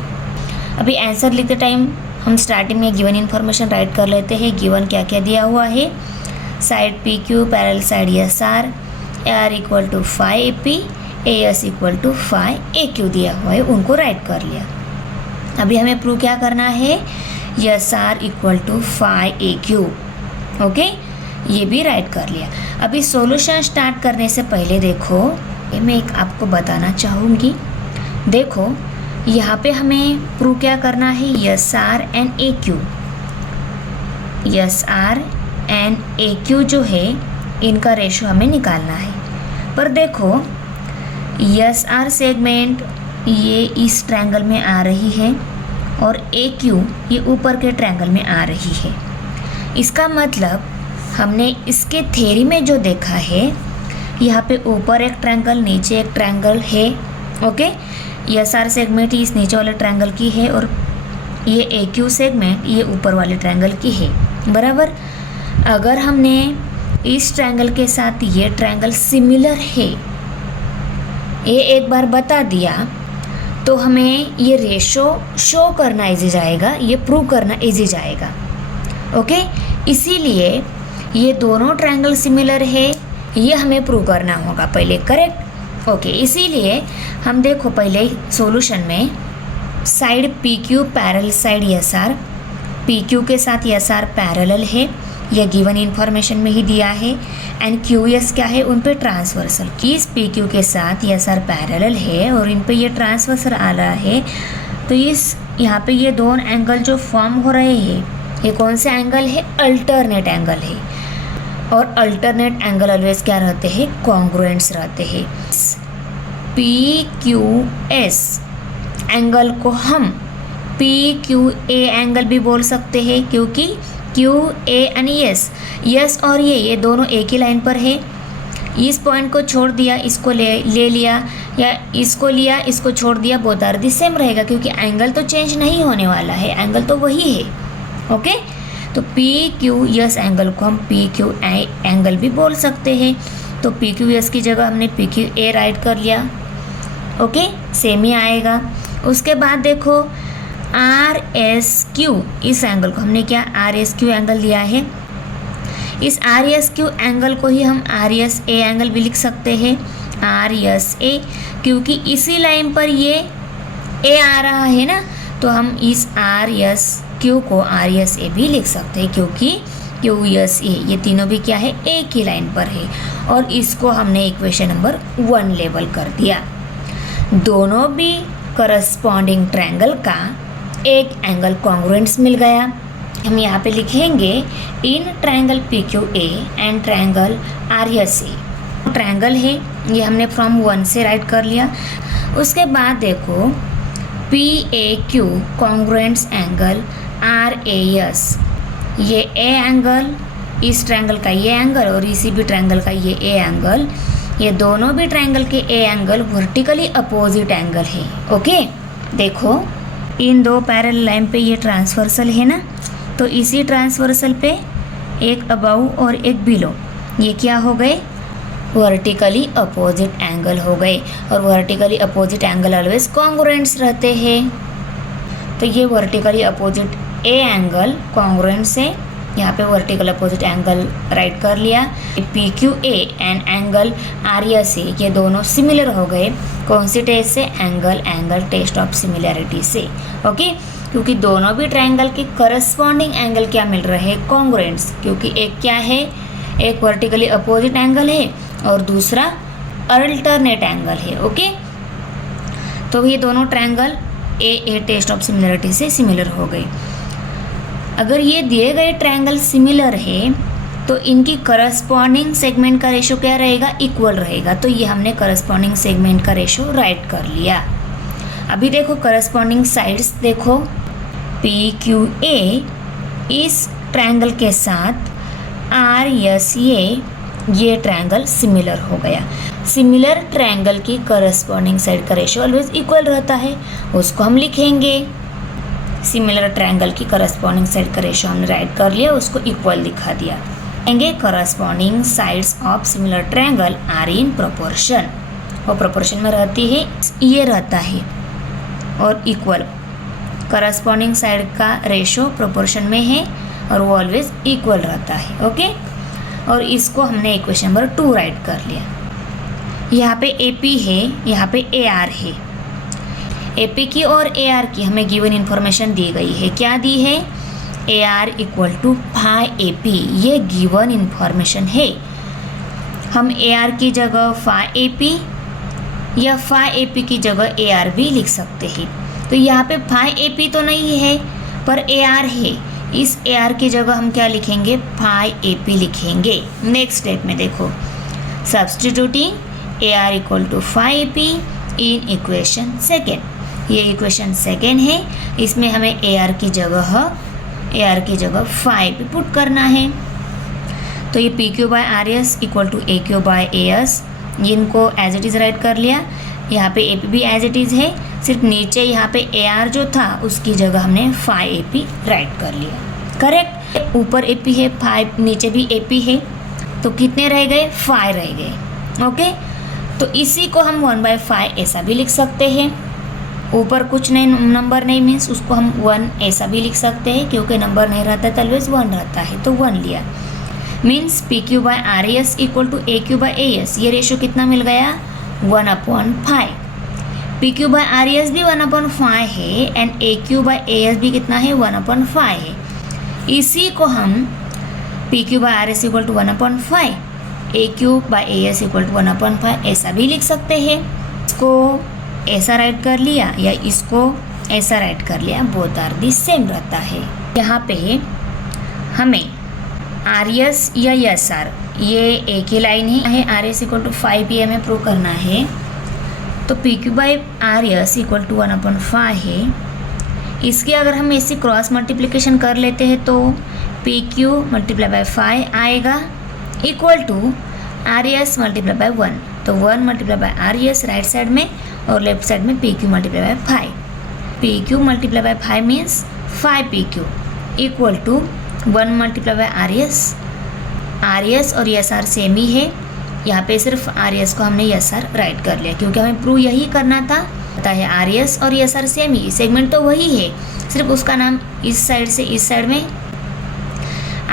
अभी आंसर लिखते टाइम हम स्टार्टिंग में गिवन इन्फॉर्मेशन राइट कर लेते हैं। गिवन क्या क्या दिया हुआ है, side PQ parallel side SR, AR equal to 5 AP, AS equal to 5 AQ दिया हुआ है, उनको राइट कर लिया। अभी हमें प्रूव क्या करना है, SR equal to 5 AQ, okay. ये भी राइट कर लिया। अभी सॉल्यूशन स्टार्ट करने से पहले देखो, ये मैं एक आपको बताना चाहूँगी। देखो यहाँ पे हमें प्रूव क्या करना है, SR and AQ। SR and AQ जो है इनका रेशो हमें निकालना है। पर देखो SR सेगमेंट ये इस ट्रायंगल में आ रही है और AQ ये ऊपर के ट्रायंगल में आ रही है। इसका मतलब हमने इसके थ्योरी में जो देखा है, यहाँ पे ऊपर एक ट्रायंगल नीचे एक ट्रायंगल है, ओके। SR सेगमेंट इस नीचे वाले ट्रायंगल की है और ये AQ सेगमेंट ये ऊपर वाले ट्रायंगल की है। बराबर। अगर हमने इस ट्रायंगल के साथ ये ट्रायंगल सिमिलर है ये एक बार बता दिया तो हमें ये रेशो शो करना इजी जाएगा, ये प्रूव करना इजी जाएगा। ओके, इसीलिए ये दोनों ट्रायंगल सिमिलर है ये हमें प्रूव करना होगा पहले, करेक्ट। ओके, इसीलिए हम देखो पहले सॉल्यूशन में side P Q parallel side S R, P Q के साथ एस आर पैरेलल है, यह गिवन इन्फॉर्मेशन में ही दिया है। एंड क्यू एस क्या है, उन पे ट्रांसवर्सल, कि इस पी क्यू के साथ एस आर पैरेलल है और इन पे ये ट्रांसवर्सल आ रहा है। तो इस यहाँ पे ये दोनों एंगल जो फॉर्म हो रहे हैं ये कौन से एंगल है, अल्टरनेट एंगल है। और अल्टरनेट एंगल ऑलवेज क्या रहते हैं, कॉन्ग्रुएंट्स रहते हैं। पी क्यू एस एंगल को हम पी क्यू ए एंगल भी बोल सकते हैं, क्योंकि क्यू ए एंड यस और ये दोनों एक ही लाइन पर है। इस पॉइंट को छोड़ दिया, इसको ले लिया, या इसको लिया इसको छोड़ दिया, बोथ आर द सेम रहेगा, क्योंकि एंगल तो चेंज नहीं होने वाला है, एंगल तो वही है। ओके, तो पी क्यू एस एंगल को हम पी क्यू एंगल भी बोल सकते हैं। तो पी क्यू एस की जगह हमने पी क्यू ए राइट कर लिया। ओके, सेम ही आएगा। उसके बाद देखो आर एस क्यू, इस एंगल को हमने क्या आर एस क्यू एंगल लिया है। इस आर एस क्यू एंगल को ही हम आर एस ए एंगल भी लिख सकते हैं, आर एस ए, क्योंकि इसी लाइन पर ये ए आ रहा है ना, तो हम इस आर एस क्यू को आर एस ए भी लिख सकते हैं, क्योंकि क्यू एस ए ये तीनों भी क्या है, एक ही लाइन पर है। और इसको हमने इक्वेशन नंबर 1 लेवल कर दिया। दोनों भी करस्पॉन्डिंग ट्रायंगल का एक एंगल कॉन्ग्रुएंट्स मिल गया। हम यहाँ पे लिखेंगे in triangle P Q A and triangle R S A. Triangle है ये हमने फ्रॉम 1 से राइट कर लिया। उसके बाद देखो P A Q congruents angle R A S, ये ए एंगल, इस ट्रायंगल का ये एंगल और इसी भी ट्रायंगल का ये ए एंगल, ये दोनों भी ट्रायंगल के A angle vertically opposite angle है। ओके, देखो इन दो पैरेलल लाइन पे ये ट्रांसवर्सल है ना, तो इसी ट्रांसवर्सल पे एक अबव और एक बिलो, ये क्या हो गए, वर्टिकली अपोजिट एंगल हो गए। और vertically opposite angle always congruents रहते हैं। तो ये vertically opposite A angle congruent से यहाँ पे वर्टिकल अपोजिट एंगल राइट कर लिया। P Q A and angle R S A ये दोनों सिमिलर हो गए। कौन सी टेस्ट से, एंगल टेस्ट ऑफ सिमिलैरिटी से। ओके, क्योंकि दोनों भी ट्रायंगल के करस्पॉन्डिंग एंगल क्या मिल रहे हैं, कॉन्ग्रुएंट्स, क्योंकि एक क्या है, एक वर्टिकली अपोजिट एंगल है और दूसरा अल्टरनेट एंगल है। ओके, तो ये दोनों triangle A test of similarity से सिमिलर हो गए। अगर ये दिए गए ट्रायंगल सिमिलर है तो इनकी करस्पॉन्डिंग सेगमेंट का रेशो क्या रहेगा, इक्वल रहेगा। तो ये हमने करस्पॉन्डिंग सेगमेंट का रेशो राइट कर लिया। अभी देखो करस्पॉन्डिंग साइड्स देखो, पी क्यू ए इस ट्रायंगल के साथ आर एस ये ट्रायंगल सिमिलर हो गया। सिमिलर ट्रायंगल की करस्पॉन्डिंग साइड का रेशो ऑलवेज इक्वल रहता है, उसको हम लिखेंगे। सिमिलर ट्रायंगल की करस्पॉन्डिंग साइड का रेशो हमने राइट कर लिया, उसको इक्वल दिखा दिया। Corresponding sides of similar triangle are in proportion, और प्रोपोर्शन में रहती है, ये रहता है और इक्वल। करस्पॉन्डिंग साइड का रेशो प्रोपोर्शन में है और वो ऑलवेज इक्वल रहता है। ओके, और इसको हमने इक्वेशन नंबर 2 राइट कर लिया। यहाँ पे ए पी है, यहाँ पे ए आर है। ए पी की और ए आर की हमें गिवन इन्फॉर्मेशन दी गई है। क्या दी है, A R equal to five A P, ये गिवन इन्फॉर्मेशन है। हम ए आर की जगह फाई ए पी या फाई ए पी की जगह ए आर भी लिख सकते हैं। तो यहाँ पे फाई ए पी तो नहीं है पर ए आर है, इस ए आर की जगह हम क्या लिखेंगे, फाई ए पी लिखेंगे। नेक्स्ट स्टेप में देखो, substituting A R equal to five A P in equation second, ये इक्वेशन सेकेंड है। इसमें हमें ए आर की जगह फाई पे पुट करना है। तो ये P Q by R S equal to A Q by A S, इनको एज इट इज़ राइट कर लिया। यहाँ पे ए पी भी एज इट इज़ है, सिर्फ नीचे यहाँ पे ए आर जो था उसकी जगह हमने फाई ए पी राइट कर लिया। करेक्ट। ऊपर AP है 5, नीचे भी AP है, तो कितने रह गए 5 रह गए। ओके, तो इसी को हम 1/5 ऐसा भी लिख सकते हैं। ऊपर कुछ नहीं, नंबर नहीं मीन्स उसको हम 1 ऐसा भी लिख सकते हैं, क्योंकि नंबर नहीं रहता तो ऑलवेज 1 रहता है, तो 1 लिया। Means PQ/RAS equal to AQ/AS, ये रेशो कितना मिल गया 1/5। PQ/RAS भी 1/5 है एंड AQ/AS भी कितना है 1/5 है। इसी को हम PQ/RAS equal to 1/5, AQ/AS equal to 1/5 ऐसा भी लिख सकते हैं। इसको ऐसा राइट कर लिया या इसको ऐसा राइट कर लिया, बोथ आर दी सेम रहता है। यहाँ पे हमें RS या SR ये एक ही लाइन है, RS इक्वल टू 5 ये हमें प्रूव करना है, तो PQ/RS इक्वल टू 1/5 है। इसकी अगर हम ऐसी क्रॉस मल्टीप्लिकेशन कर लेते हैं तो PQ × 5 आएगा इक्वल टू RS × 1, तो 1 × RS राइट साइड में और लेफ्ट साइड में PQ × 5। PQ × 5 means 5PQ equal to 1 × RS और SR सेम ही है। यहाँ पे सिर्फ RS को हमने SR राइट कर लिया, क्योंकि हमें प्रूव यही करना था। पता है RS और SR सेम ही, सेगमेंट तो वही है, सिर्फ उसका नाम इस साइड से इस साइड में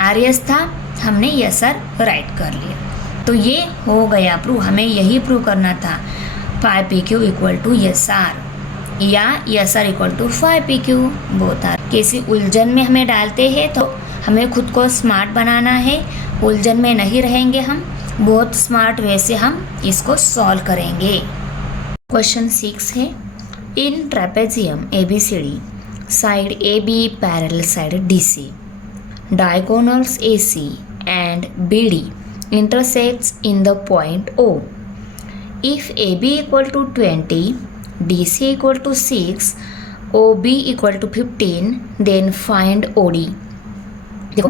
RS था, हमने SR राइट कर लिया। तो ये हो गया प्रूव, हमें यही प्रूव करना था 5PQ इक्वल टू SR या SR equal to 5PQ both are. किसी उलझन में हमें डालते हैं तो हमें खुद को स्मार्ट बनाना है, उलझन में नहीं रहेंगे हम, बहुत स्मार्ट वे से हम इसको सॉल्व करेंगे। क्वेश्चन 6 है, in trapezium ABCD side AB parallel side DC, diagonals AC and BD intersects in the point O. If AB equal to 20, DC equal to 6, OB equal to 15, then find OD. देखो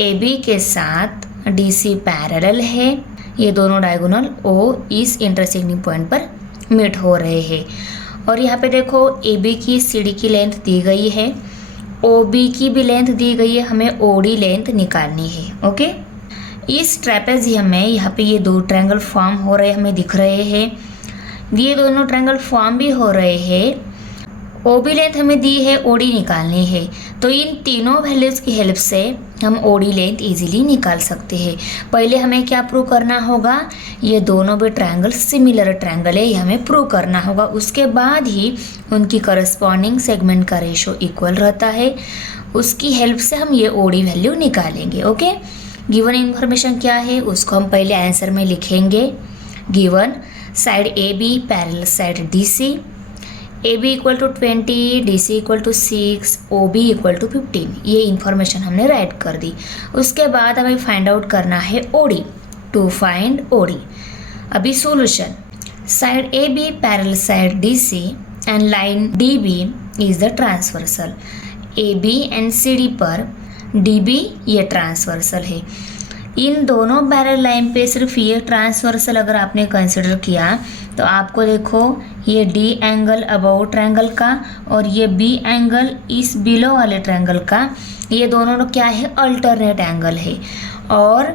AB के साथ DC parallel है, ये दोनों diagonal O इस intersecting point पर meet हो रहे हैं। और यहाँ पे देखो AB की CD की लेंथ दी गई है, OB की भी लेंथ दी गई है, हमें OD लेंथ निकालनी है। ओके, इस ट्रेपेजियम में यहाँ पे ये दो ट्रायंगल फॉर्म हो रहे हमें दिख रहे हैं, ये दोनों ट्रायंगल फॉर्म भी हो रहे हैं। OB लेंथ हमें दी है, OD निकालनी है, तो इन तीनों वैल्यूज़ की हेल्प से हम OD लेंथ इजीली निकाल सकते हैं। पहले हमें क्या प्रूव करना होगा, ये दोनों भी ट्रायंगल सिमिलर ट्रायंगल है, ये हमें प्रूव करना होगा। उसके बाद ही उनकी करस्पॉन्डिंग सेगमेंट का रेशो इक्वल रहता है, उसकी हेल्प से हम ये OD वैल्यू निकालेंगे। ओके, गिवन इन्फॉर्मेशन क्या है उसको हम पहले आंसर में लिखेंगे। Given side AB parallel side DC, AB equal to 20, DC equal to 6, OB equal to 15, ये इन्फॉर्मेशन हमने राइट कर दी। उसके बाद हमें फाइंड आउट करना है OD, टू फाइंड OD। अभी solution, side AB parallel side DC and line DB is the transversal. AB and CD पर DB ये ट्रांसवर्सल है। इन दोनों पैरेलल लाइन पे सिर्फ ये ट्रांसवर्सल अगर आपने कंसिडर किया तो आपको देखो ये D एंगल अबव ट्रायंगल का और ये B एंगल इस बिलो वाले ट्रायंगल का, ये दोनों क्या है अल्टरनेट एंगल है। और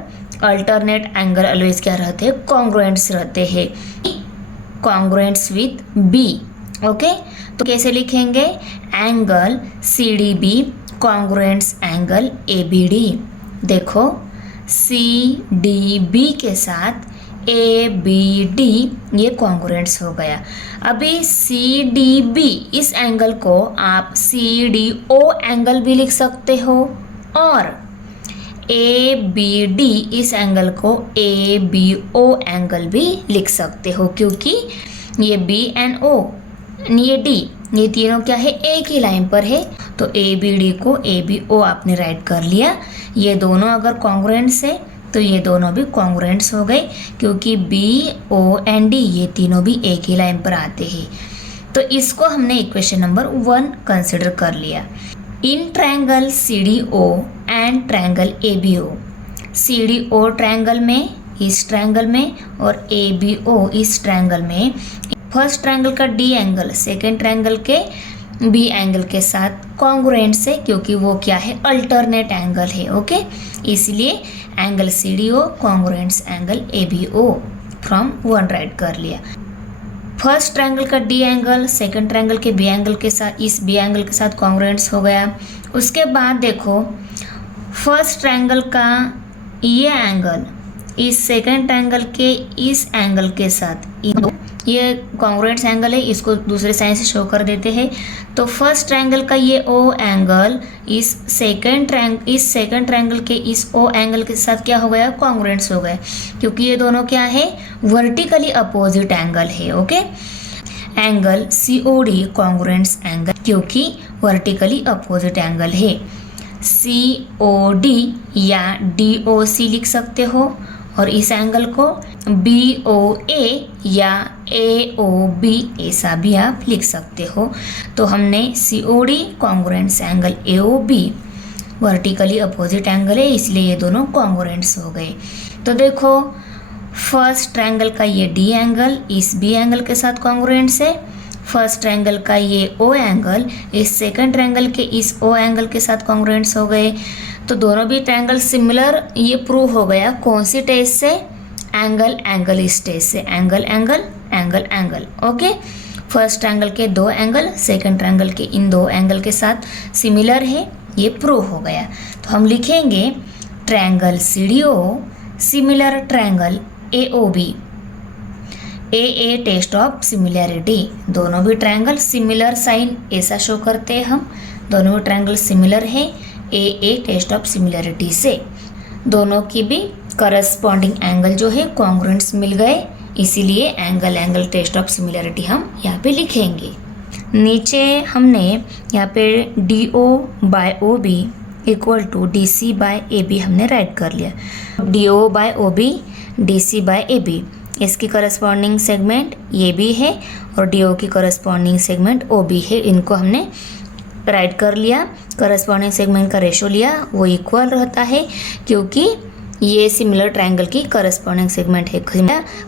अल्टरनेट एंगल ऑलवेज क्या रहते हैं, कॉन्ग्रुएंट्स रहते हैं, कॉन्ग्रुएंट्स विथ B। ओके, तो कैसे लिखेंगे, angle CDB congruents angle ABD। देखो CDB के साथ ABD ये कॉन्ग्रुएंट्स हो गया। अभी CDB इस एंगल को आप CDO एंगल भी लिख सकते हो और ABD इस एंगल को ABO एंगल भी लिख सकते हो, क्योंकि ये B एंड O ये D ये तीनों क्या है एक ही लाइन पर है, तो ABD को ABO आपने राइट कर लिया। ये दोनों अगर कॉन्ग्रुएंट्स है तो ये दोनों भी कॉन्ग्रुएंट्स हो गए, क्योंकि B, O एंड D ये तीनों भी एक ही लाइन पर आते हैं। तो इसको हमने इक्वेशन नंबर 1 कंसिडर कर लिया। In triangle CDO and triangle ABO, CDO triangle में इस ट्रायंगल में और ABO इस ट्रायंगल में, फर्स्ट ट्रायंगल का D एंगल सेकेंड ट्रायंगल के बी एंगल के साथ कॉन्ग्रुएंट से, क्योंकि वो क्या है, अल्टरनेट एंगल है। ओके, इसलिए angle C D O congruents angle A B O from 1 write कर लिया। फर्स्ट ट्रायंगल का डी एंगल सेकंड ट्रायंगल के बी एंगल के साथ, इस बी एंगल के साथ कॉन्ग्रुएंट्स हो गया। उसके बाद देखो फर्स्ट ट्रायंगल का ये एंगल इस सेकंड ट्रायंगल के इस एंगल के साथ, ये कॉन्ग्रुएंट्स एंगल है, इसको दूसरे साइड से शो कर देते हैं। तो फर्स्ट ट्रायंगल का ये ओ एंगल इस सेकंड ट्रायंगल के इस ओ एंगल के साथ क्या हो गया, कॉन्ग्रुएंट्स हो गए, क्योंकि ये दोनों क्या है, वर्टिकली अपोजिट एंगल है। Okay, angle C O D congruents angle, क्योंकि वर्टिकली अपोजिट एंगल है। सी ओ डी या डी ओ सी लिख सकते हो, और इस एंगल को बी ओ ए या ए ओ बी ऐसा भी आप लिख सकते हो। तो हमने C O D congruents angle A O B vertically opposite angle है, इसलिए ये दोनों कॉन्ग्रुएंट्स हो गए। तो देखो फर्स्ट ट्रायंगल का ये डी एंगल इस बी एंगल के साथ कॉन्ग्रुएंट्स है, फर्स्ट ट्रायंगल का ये ओ एंगल इस सेकंड ट्रायंगल के इस ओ एंगल के साथ कॉन्ग्रुएंट्स हो गए। तो दोनों भी ट्रायंगल सिमिलर, ये प्रूव हो गया कौन सी टेस्ट से, एंगल एंगल इस टेस्ट से, angle angle angle angle. Okay, first triangle के दो एंगल सेकंड ट्रायंगल के इन दो एंगल के साथ सिमिलर है, ये प्रूव हो गया। तो हम लिखेंगे triangle C D O similar triangle A O B, A test of similarity. दोनों भी ट्रायंगल सिमिलर साइन ऐसा शो करते हैं हम, दोनों भी ट्रायंगल सिमिलर है, ए टेस्ट ऑफ सिमिलैरिटी से। दोनों की भी करस्पॉन्डिंग एंगल जो है कॉन्ग्रुएंट्स मिल गए, इसीलिए angle angle test of similarity हम यहाँ पे लिखेंगे। नीचे हमने यहाँ पे D O by O B equal to D C by A B हमने राइट कर लिया। D O by O B D C by A B, इसकी करस्पॉन्डिंग सेगमेंट ये भी है और डी ओ की करस्पॉन्डिंग सेगमेंट ओ बी है, इनको हमने राइट कर लिया। करस्पॉन्डिंग सेगमेंट का रेशो लिया, वो इक्वल रहता है, क्योंकि ये सिमिलर ट्रायंगल की करस्पॉन्डिंग सेगमेंट है।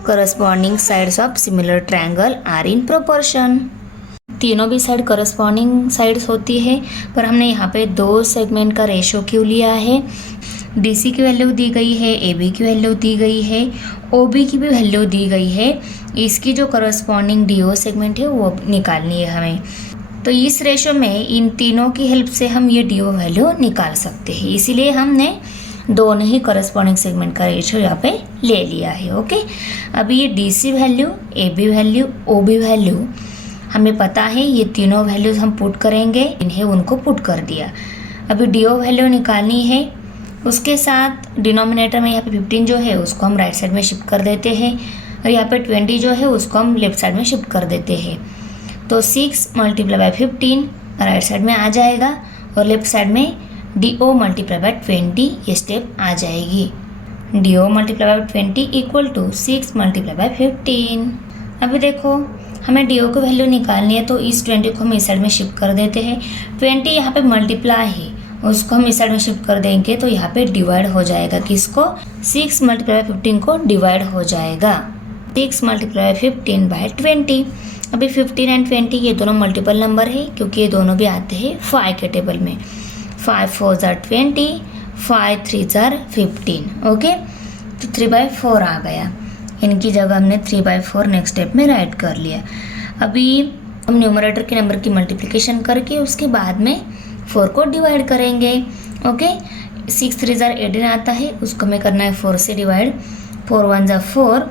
Corresponding sides of similar triangle are in proportion. तीनों भी साइड करस्पॉन्डिंग साइड्स होती है, पर हमने यहाँ पे दो सेगमेंट का रेशो क्यों लिया है, डी सी की वैल्यू दी गई है, ए बी की वैल्यू दी गई है, ओ बी की भी वैल्यू दी गई है, इसकी जो करस्पॉन्डिंग डी ओ सेगमेंट है वो निकालनी है हमें। तो इस रेशो में इन तीनों की हेल्प से हम ये डी ओ वैल्यू निकाल सकते हैं, इसीलिए हमने दोनों ही करस्पॉन्डिंग सेगमेंट का रेशो यहाँ पे ले लिया है। ओके, अभी ये D C value, A B value, O B value हमें पता है, ये तीनों वैल्यूज हम पुट करेंगे, इन्हें उनको पुट कर दिया। अभी डी ओ वैल्यू निकालनी है, उसके साथ डिनोमिनेटर में यहाँ पे 15 जो है उसको हम राइट साइड में शिफ्ट कर देते हैं, और यहाँ पे 20 जो है उसको हम लेफ्ट साइड में शिफ्ट कर देते हैं। तो 6 मल्टीप्लाई बाय 15 राइट साइड में आ जाएगा, और लेफ्ट साइड में डी ओ मल्टीप्लाई बाय 20 ये स्टेप आ जाएगी। D O multiply by 20 equal to 6 multiply by 15। अभी देखो हमें डी ओ की वैल्यू निकालनी है, तो इस 20 को हम इस साइड में शिफ्ट कर देते हैं। 20 यहाँ पे मल्टीप्लाई है, उसको हम इस साइड में शिफ्ट कर देंगे, तो यहाँ पे डिवाइड हो जाएगा, किसको, 6 मल्टीप्लाई बाय 15 को डिवाइड हो जाएगा। 6 मल्टीप्लाई बाय 15 बाय 20। अभी 15 एंड 20 ये दोनों मल्टीपल नंबर है, क्योंकि ये दोनों भी आते हैं 5 के टेबल में। 5 4 = 20, 5 3 = 15। ओके, तो 3/4 आ गया, इनकी जगह हमने 3/4 नेक्स्ट स्टेप में राइट कर लिया। अभी हम न्यूमरेटर के नंबर की मल्टीप्लिकेशन करके उसके बाद में 4 को डिवाइड करेंगे। ओके, 6 3 = 18 आता है, उसको हमें करना है 4 से डिवाइड। 4 1 = 4,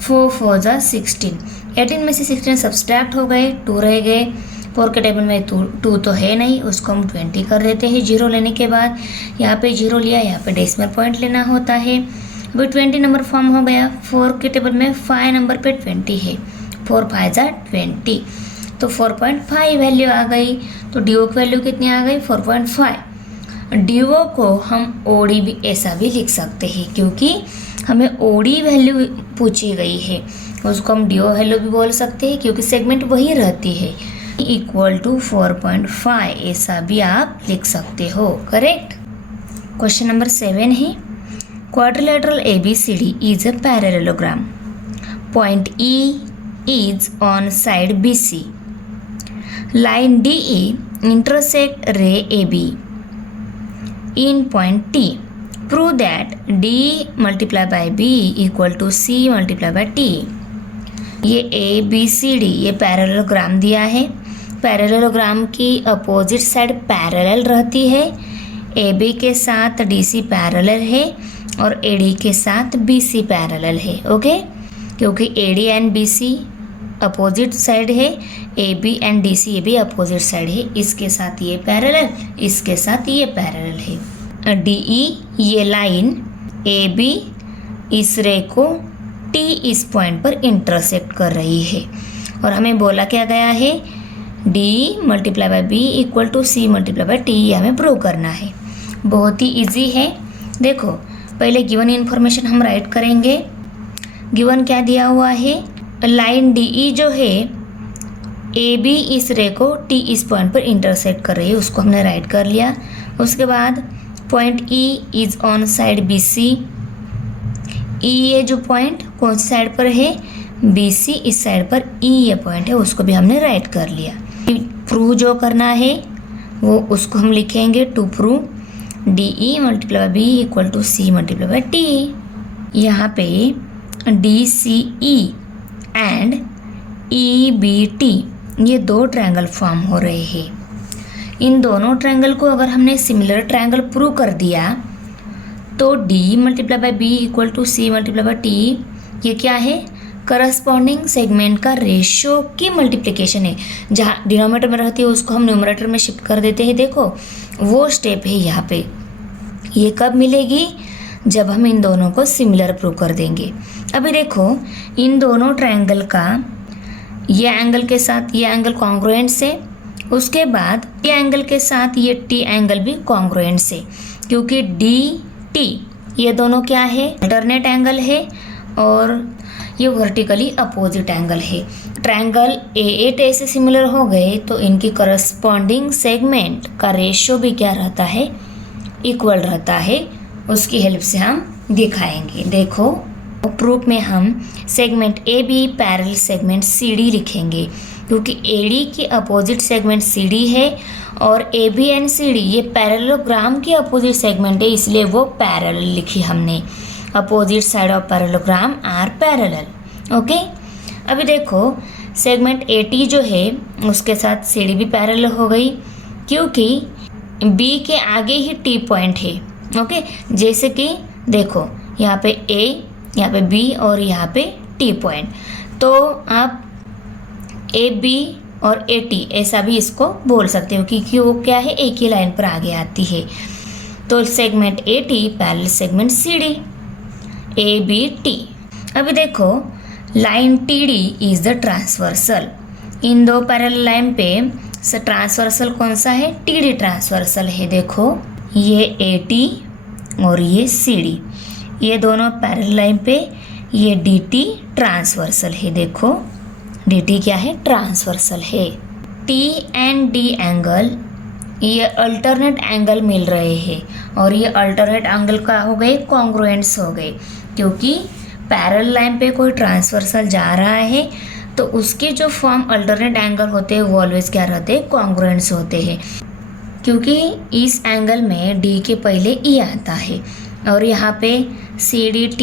4 4 = 16। 18 में से 16 सब्सट्रैक्ट हो गए, 2 रह गए। 4 के टेबल में 2 तो है नहीं, उसको हम 20 कर देते हैं। 0 लेने के बाद यहाँ पे 0 लिया, यहाँ पे डेसिमल पॉइंट लेना होता है। अभी 20 नंबर फॉर्म हो गया। 4 के टेबल में 5 नंबर पे 20 है, 4 5 = 20, तो 4.5 वैल्यू आ गई। तो डी ओ की वैल्यू कितनी आ गई, 4.5। डी ओ को हम ओ डी भी ऐसा भी लिख सकते हैं, क्योंकि हमें ओ डी वैल्यू पूछी गई है, उसको हम डी ओ वैल्यू भी बोल सकते हैं, क्योंकि सेगमेंट वही रहती है। इक्वल टू 4.5 ऐसा भी आप लिख सकते हो। करेक्ट। क्वेश्चन नंबर 7 है, quadrilateral ABCD is a parallelogram. Point E is on side BC. Line DE intersect ray AB in point T. Prove that D multiplied by B equal to C multiplied by T. ये ABCD ये parallelogram दिया है। Parallelogram की opposite side parallel रहती है। AB के साथ DC parallel है और AD के साथ BC पैरेलल है। ओके, क्योंकि AD and BC opposite side है, AB एंड DC ये भी अपोजिट साइड है। इसके साथ ये पैरेलल, इसके साथ ये पैरेलल है। DE ये लाइन AB इस रे को T इस पॉइंट पर इंटरसेक्ट कर रही है और हमें बोला क्या गया है D multiply by B equal to C multiply by T, ये हमें प्रूव करना है। बहुत ही इजी है। देखो पहले गिवन इन्फॉर्मेशन हम राइट करेंगे। गिवन क्या दिया हुआ है, लाइन DE जो है AB इस रे को T इस पॉइंट पर इंटरसेक्ट कर रही है, उसको हमने राइट कर लिया। उसके बाद point E is on side BC। E ये जो पॉइंट कौन सी साइड पर है, BC इस साइड पर E ये पॉइंट है, उसको भी हमने राइट कर लिया। प्रूव जो करना है वो उसको हम लिखेंगे to prove DE multiply by B equal to C multiply by T। यहाँ पे DCE एंड EBT ये दो ट्रायंगल फॉर्म हो रहे हैं। इन दोनों ट्रायंगल को अगर हमने सिमिलर ट्रायंगल प्रूव कर दिया तो D multiply by B equal to C multiply by T ये क्या है, करस्पॉन्डिंग सेगमेंट का रेशियो की मल्टीप्लिकेशन है। जहाँ डिनोमिनेटर में रहती है उसको हम न्यूमरेटर में शिफ्ट कर देते हैं। देखो वो स्टेप है यहाँ पे। ये कब मिलेगी, जब हम इन दोनों को सिमिलर प्रूव कर देंगे। अभी देखो इन दोनों ट्रायंगल का ये एंगल के साथ ये एंगल कॉन्ग्रुएंट से, उसके बाद ये एंगल के साथ ये T एंगल भी कॉन्ग्रुएंट से, क्योंकि DT ये दोनों क्या है, अल्टरनेट एंगल है और ये वर्टिकली अपोजिट एंगल है। ट्रायंगल AAT से सिमिलर हो गए तो इनकी करस्पॉन्डिंग सेगमेंट का रेशियो भी क्या रहता है, इक्वल रहता है। उसकी हेल्प से हम दिखाएंगे। देखो प्रूफ में हम segment AB parallel segment CD लिखेंगे, क्योंकि AD की अपोजिट सेगमेंट CD है और AB एंड CD ये पैरेललोग्राम की अपोजिट सेगमेंट है, इसलिए वो पैरेलल लिखी हमने। Opposite side of parallelogram are parallel. Okay, अभी देखो सेगमेंट AT जो है उसके साथ CD भी पैरेलल हो गई, क्योंकि B के आगे ही T पॉइंट है। ओके, जैसे कि देखो यहाँ पे A, यहाँ पे B और यहाँ पे T पॉइंट, तो आप AB और AT ऐसा भी इसको बोल सकते हो क्योंकि वो क्या है, एक ही लाइन पर आगे आती है। तो segment AT parallel segment CD ABT। अभी देखो line TD is the transversal. इन दो पैरेलल लाइन पे ट्रांसवर्सल कौन सा है, TD ट्रांसवर्सल है। देखो ये AT और ये CD, ये दोनों पैरेलल लाइन पे ये DT ट्रांसवर्सल है। देखो DT क्या है, ट्रांसवर्सल है। T एंड D एंगल ये अल्टरनेट एंगल मिल रहे हैं और ये अल्टरनेट एंगल का हो गए, कॉन्ग्रुएंट्स हो गए, क्योंकि पैरेलल लाइन पे कोई ट्रांसवर्सल जा रहा है तो उसके जो फॉर्म अल्टरनेट एंगल होते हैं वो ऑलवेज क्या रहते हैं, कॉन्ग्रुएंट्स होते हैं। क्योंकि इस एंगल में D के पहले E आता है और यहाँ पे CDT,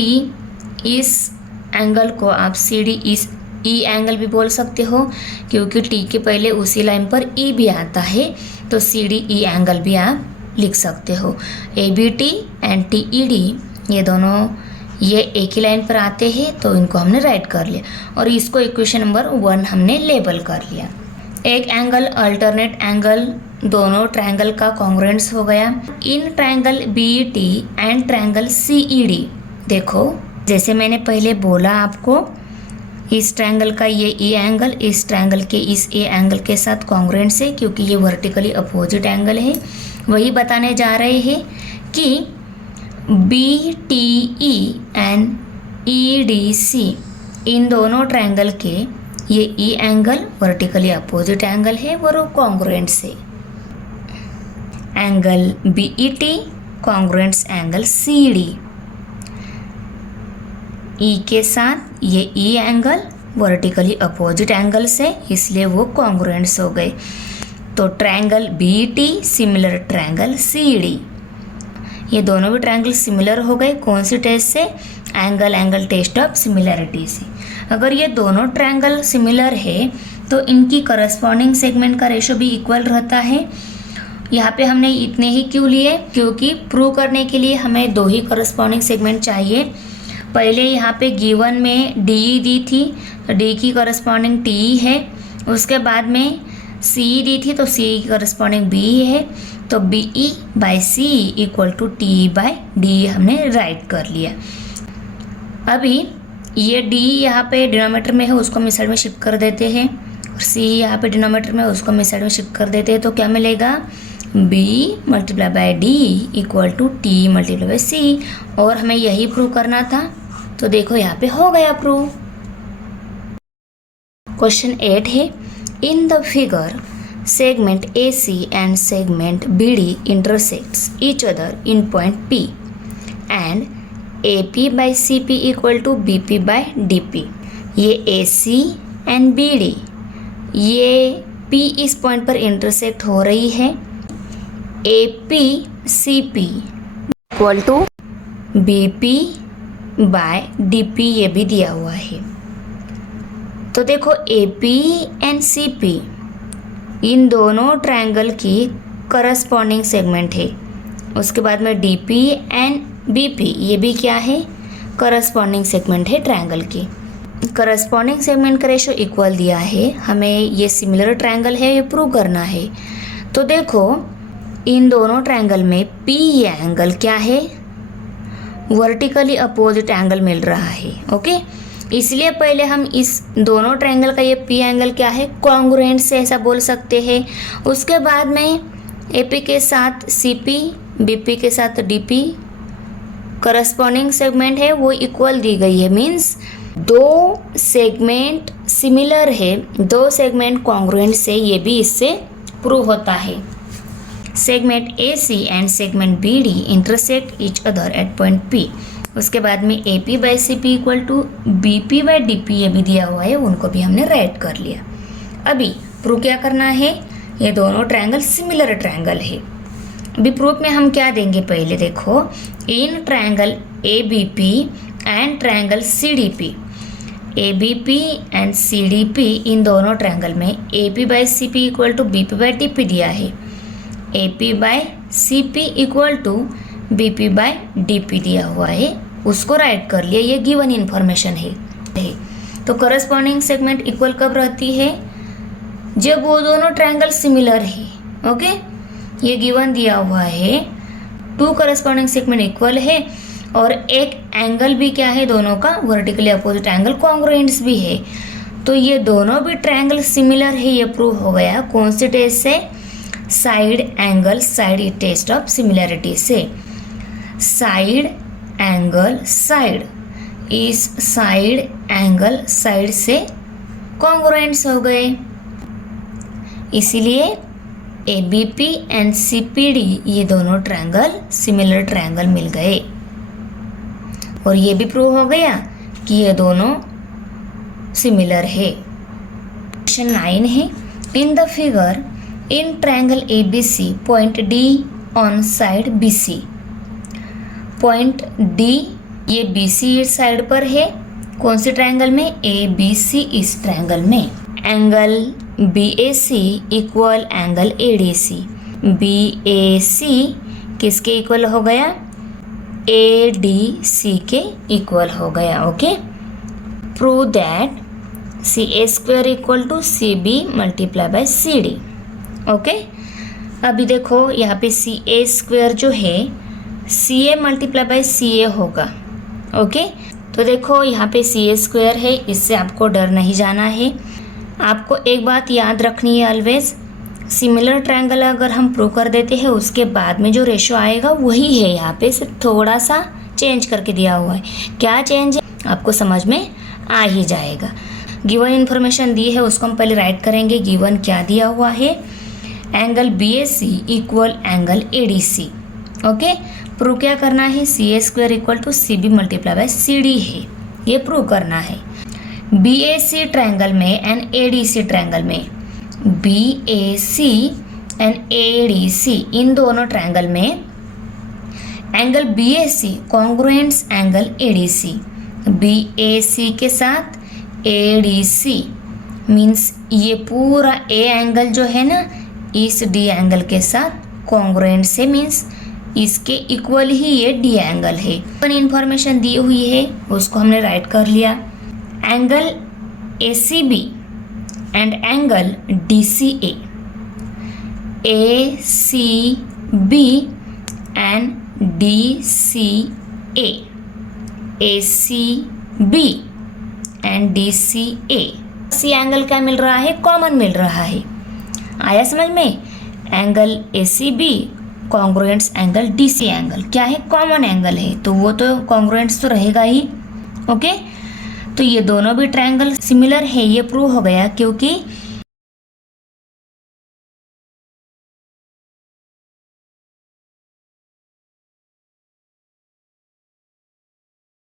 इस एंगल को आप CD इस E एंगल भी बोल सकते हो, क्योंकि T के पहले उसी लाइन पर E भी आता है, तो CDE एंगल भी आप लिख सकते हो। ABT एंड TED ये दोनों ये एक ही लाइन पर आते हैं, तो इनको हमने राइट कर लिया और इसको इक्वेशन नंबर 1 हमने लेबल कर लिया। एक एंगल अल्टरनेट एंगल दोनों ट्रायंगल का कॉन्ग्रुएंट्स हो गया। In triangle BET and triangle CED देखो, जैसे मैंने पहले बोला आपको, इस ट्रायंगल का ये E एंगल इस ट्रायंगल के इस A एंगल के साथ कॉन्ग्रुएंट्स है, क्योंकि ये वर्टिकली अपोजिट एंगल है। वही बताने जा रहे हैं कि BTE एंड EDC इन दोनों ट्रायंगल के ये E angle vertically opposite angle है और वो कॉन्ग्रुएंट्स है। Angle BET congruents angle CD, E के साथ ये E angle vertically opposite angles है, इसलिए वो कॉन्ग्रुएंट्स हो गए। तो triangle BT similar triangle CD, ये दोनों भी ट्रायंगल सिमिलर हो गए। कौन सी टेस्ट से? एंगल टेस्ट ऑफ सिमिलैरिटी से। अगर ये दोनों ट्रायंगल सिमिलर है तो इनकी करस्पॉन्डिंग सेगमेंट का रेशो भी इक्वल रहता है। यहाँ पे हमने इतने ही क्यों लिए? क्योंकि प्रूव करने के लिए हमें 2 ही करस्पॉन्डिंग सेगमेंट चाहिए। पहले यहाँ पे गिवन में DE दी थी, तो D की करस्पॉन्डिंग TE है। उसके बाद में CE दी थी, तो CE की करस्पॉन्डिंग BE है। तो BE by CE equal to TE by DE हमने राइट कर लिया। अभी ये D यहाँ पे डिनोमीटर में है, उसको हम इस साइड में शिफ्ट कर देते हैं, और CE यहाँ पे डिनोमीटर में, उसको हम इस साइड में शिफ्ट कर देते हैं। तो क्या मिलेगा? B multiply by D equal to T multiply by C। और हमें यही प्रूव करना था, तो देखो यहाँ पे हो गया प्रूव। क्वेश्चन 8 है, इन the figure segment AC and segment BD intersects each other in point P and AP by CP equal to BP by DP। ये AC and BD, ये P इस पॉइंट पर इंटरसेक्ट हो रही है। AP CP equal to BP by DP, ये भी दिया हुआ है। तो देखो AP एंड CP इन दोनों ट्रायंगल की करस्पॉन्डिंग सेगमेंट है। उसके बाद में DP एंड BP, ये भी क्या है? करस्पॉन्डिंग सेगमेंट है ट्रायंगल की। करस्पॉन्डिंग सेगमेंट का रेशो इक्वल दिया है, हमें ये सिमिलर ट्रायंगल है, ये प्रूव करना है। तो देखो इन दोनों ट्रायंगल में P ये एंगल क्या है? वर्टिकली अपोजिट एंगल मिल रहा है। ओके, इसलिए पहले हम इस दोनों ट्रायंगल का ये P एंगल क्या है? कॉन्ग्रुएंट से ऐसा बोल सकते हैं। उसके बाद में AP के साथ CP, BP के साथ DP करस्पॉन्डिंग सेगमेंट है, वो इक्वल दी गई है। मीन्स 2 सेगमेंट सिमिलर है, 2 सेगमेंट कॉन्ग्रुएंट से, ये भी इससे प्रूव होता है। Segment AC and segment BD intersect each other at point P। उसके बाद में AP by CP equal to BP by DP, ये भी दिया हुआ है, उनको भी हमने राइट कर लिया। अभी प्रूव क्या करना है? ये दोनों ट्रायंगल सिमिलर ट्रायंगल है। अभी प्रूफ में हम क्या देंगे? पहले देखो, in triangle ABP and triangle CDP, ABP and CDP इन दोनों ट्रायंगल में AP by CP equal to BP by DP दिया है। AP by CP equal to BP by DP दिया हुआ है, उसको राइट कर लिया। ये गिवन इन्फॉर्मेशन है। तो करस्पॉन्डिंग सेगमेंट इक्वल कब रहती है? जब वो दोनों ट्रायंगल सिमिलर है। ओके, ये गिवन दिया हुआ है, 2 करस्पॉन्डिंग सेगमेंट इक्वल है और एक एंगल भी क्या है? दोनों का वर्टिकली अपोजिट एंगल कॉन्ग्रुएंट्स भी है। तो ये दोनों भी ट्रायंगल सिमिलर है, ये प्रूव हो गया। कौन से टेस्ट से? Side angle side test of similarity से। साइड एंगल साइड, इस साइड एंगल साइड से कॉन्ग्रुएंट्स हो गए, इसीलिए ABP एंड CPD ये दोनों ट्रायंगल सिमिलर ट्रायंगल मिल गए। और ये भी प्रूव हो गया कि ये दोनों सिमिलर है। क्वेश्चन 9 है, इन the figure in triangle ABC point D on side BC। Point D ये BC इस साइड पर है। कौन से ट्रायंगल में? ABC इस ट्रायंगल में। Angle BAC equal angle ADC। BAC किसके इक्वल हो गया? ADC के इक्वल हो गया। Okay, prove that CA square equal to CB multiply by CD। Okay, अभी देखो यहाँ पे CA स्क्वायर जो है CA मल्टीप्लाई बाय CA होगा। ओके, तो देखो यहाँ पे CA स्क्वायर है, इससे आपको डर नहीं जाना है। आपको एक बात याद रखनी है ऑलवेज, सिमिलर ट्रायंगल अगर हम प्रूव कर देते हैं उसके बाद में जो रेशो आएगा वही है, यहाँ पे सिर्फ थोड़ा सा चेंज करके दिया हुआ है। क्या चेंज है आपको समझ में आ ही जाएगा। गिवन इन्फॉर्मेशन दी है उसको हम पहले राइट करेंगे। गिवन क्या दिया हुआ है? Angle BAC equal angle ADC। Okay, prove क्या करना है? CA square equal to CB multiply by CD है, ये प्रूव करना है। BAC ट्रायंगल में एंड ADC ट्रायंगल में, BAC एंड ADC इन दोनों ट्रायंगल में angle BAC congruents angle ADC, BAC के साथ ADC मीन्स ये पूरा A एंगल जो है ना इस D एंगल के साथ कॉन्ग्रुएंट से, मीन्स इसके इक्वल ही ये D एंगल है। इन्फॉर्मेशन दी हुई है उसको हमने राइट कर लिया। Angle ACB and angle DCA, ACB and DCA, ACB and DCA, C angle क्या मिल रहा है, कॉमन मिल रहा है। आया समझ में? Angle ACB congruents angle DC angle क्या है, कॉमन एंगल है, तो वो तो कॉन्ग्रुएंट्स तो रहेगा ही। ओके, तो ये दोनों भी ट्रायंगल सिमिलर है, ये प्रूव हो गया क्योंकि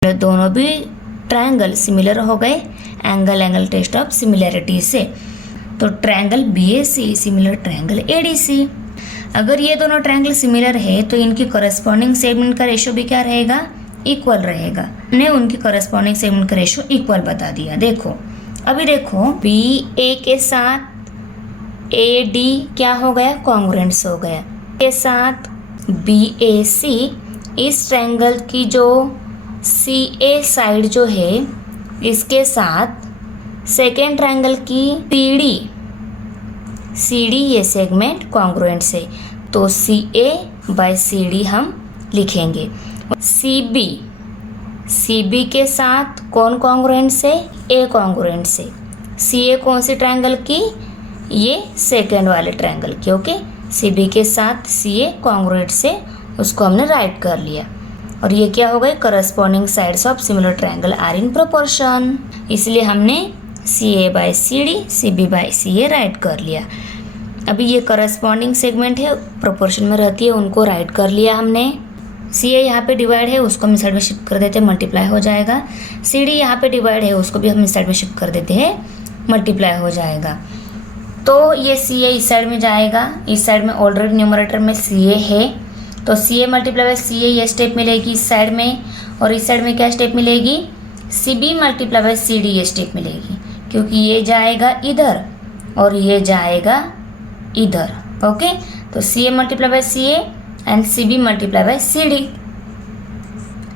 दोनों भी ट्रायंगल सिमिलर हो गए एंगल टेस्ट ऑफ सिमिलैरिटी से। तो triangle BAC similar triangle ADC। अगर ये दोनों ट्रायंगल सिमिलर है तो इनकी कॉरेस्पॉन्डिंग सेगमेंट का रेशियो भी क्या रहेगा, इक्वल रहेगा। हमने उनकी कॉरेस्पॉन्डिंग सेगमेंट का रेशियो इक्वल बता दिया। देखो अभी देखो BA के साथ AD क्या हो गया, कॉन्ग्रुएंट्स हो गया। के साथ BAC इस ट्रायंगल की जो CA साइड जो है इसके साथ सेकेंड ट्रायंगल की CD ये सेगमेंट कॉन्ग्रुएंट से, तो CA बाय CD हम लिखेंगे। CB के साथ कौन कॉन्ग्रुएंट से, A कॉन्ग्रुएंट से। CA कौन सी ट्रायंगल की, ये सेकेंड वाले ट्रायंगल की। ओके, CB के साथ CA कॉन्ग्रुएंट से, उसको हमने राइट कर लिया। और ये क्या हो गए, corresponding sides of similar triangle are in proportion, इसलिए हमने CA by CD CB by CA write कर लिया। अभी ये करस्पॉन्डिंग सेगमेंट है, प्रोपोर्शन में रहती है, उनको राइट कर लिया हमने। CA यहाँ पे डिवाइड है, उसको हम इस साइड में शिफ्ट कर देते हैं, मल्टीप्लाई हो जाएगा। CD यहाँ पे डिवाइड है, उसको भी हम इस साइड में शिफ्ट कर देते हैं, मल्टीप्लाई हो जाएगा। तो ये CA इस साइड में जाएगा, इस साइड में ऑलरेडी न्यूमरेटर में CA है, तो CA मल्टीप्लाई बाय CA ये स्टेप मिलेगी इस साइड में, और इस साइड में क्या स्टेप मिलेगी, CB मल्टीप्लाई बाय CD ये स्टेप मिलेगी, क्योंकि ये जाएगा इधर और ये जाएगा इधर। ओके, तो CA multiply by CA and CB multiply by CD।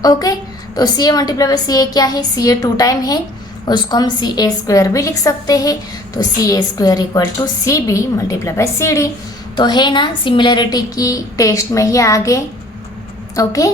Okay, तो CA मल्टीप्लाई बाय CA क्या है, CA 2 टाइम है, उसको हम CA स्क्वायर भी लिख सकते हैं, तो CA square equal to CB multiply by CD। तो है ना सिमिलैरिटी की टेस्ट में ही आगे। ओके।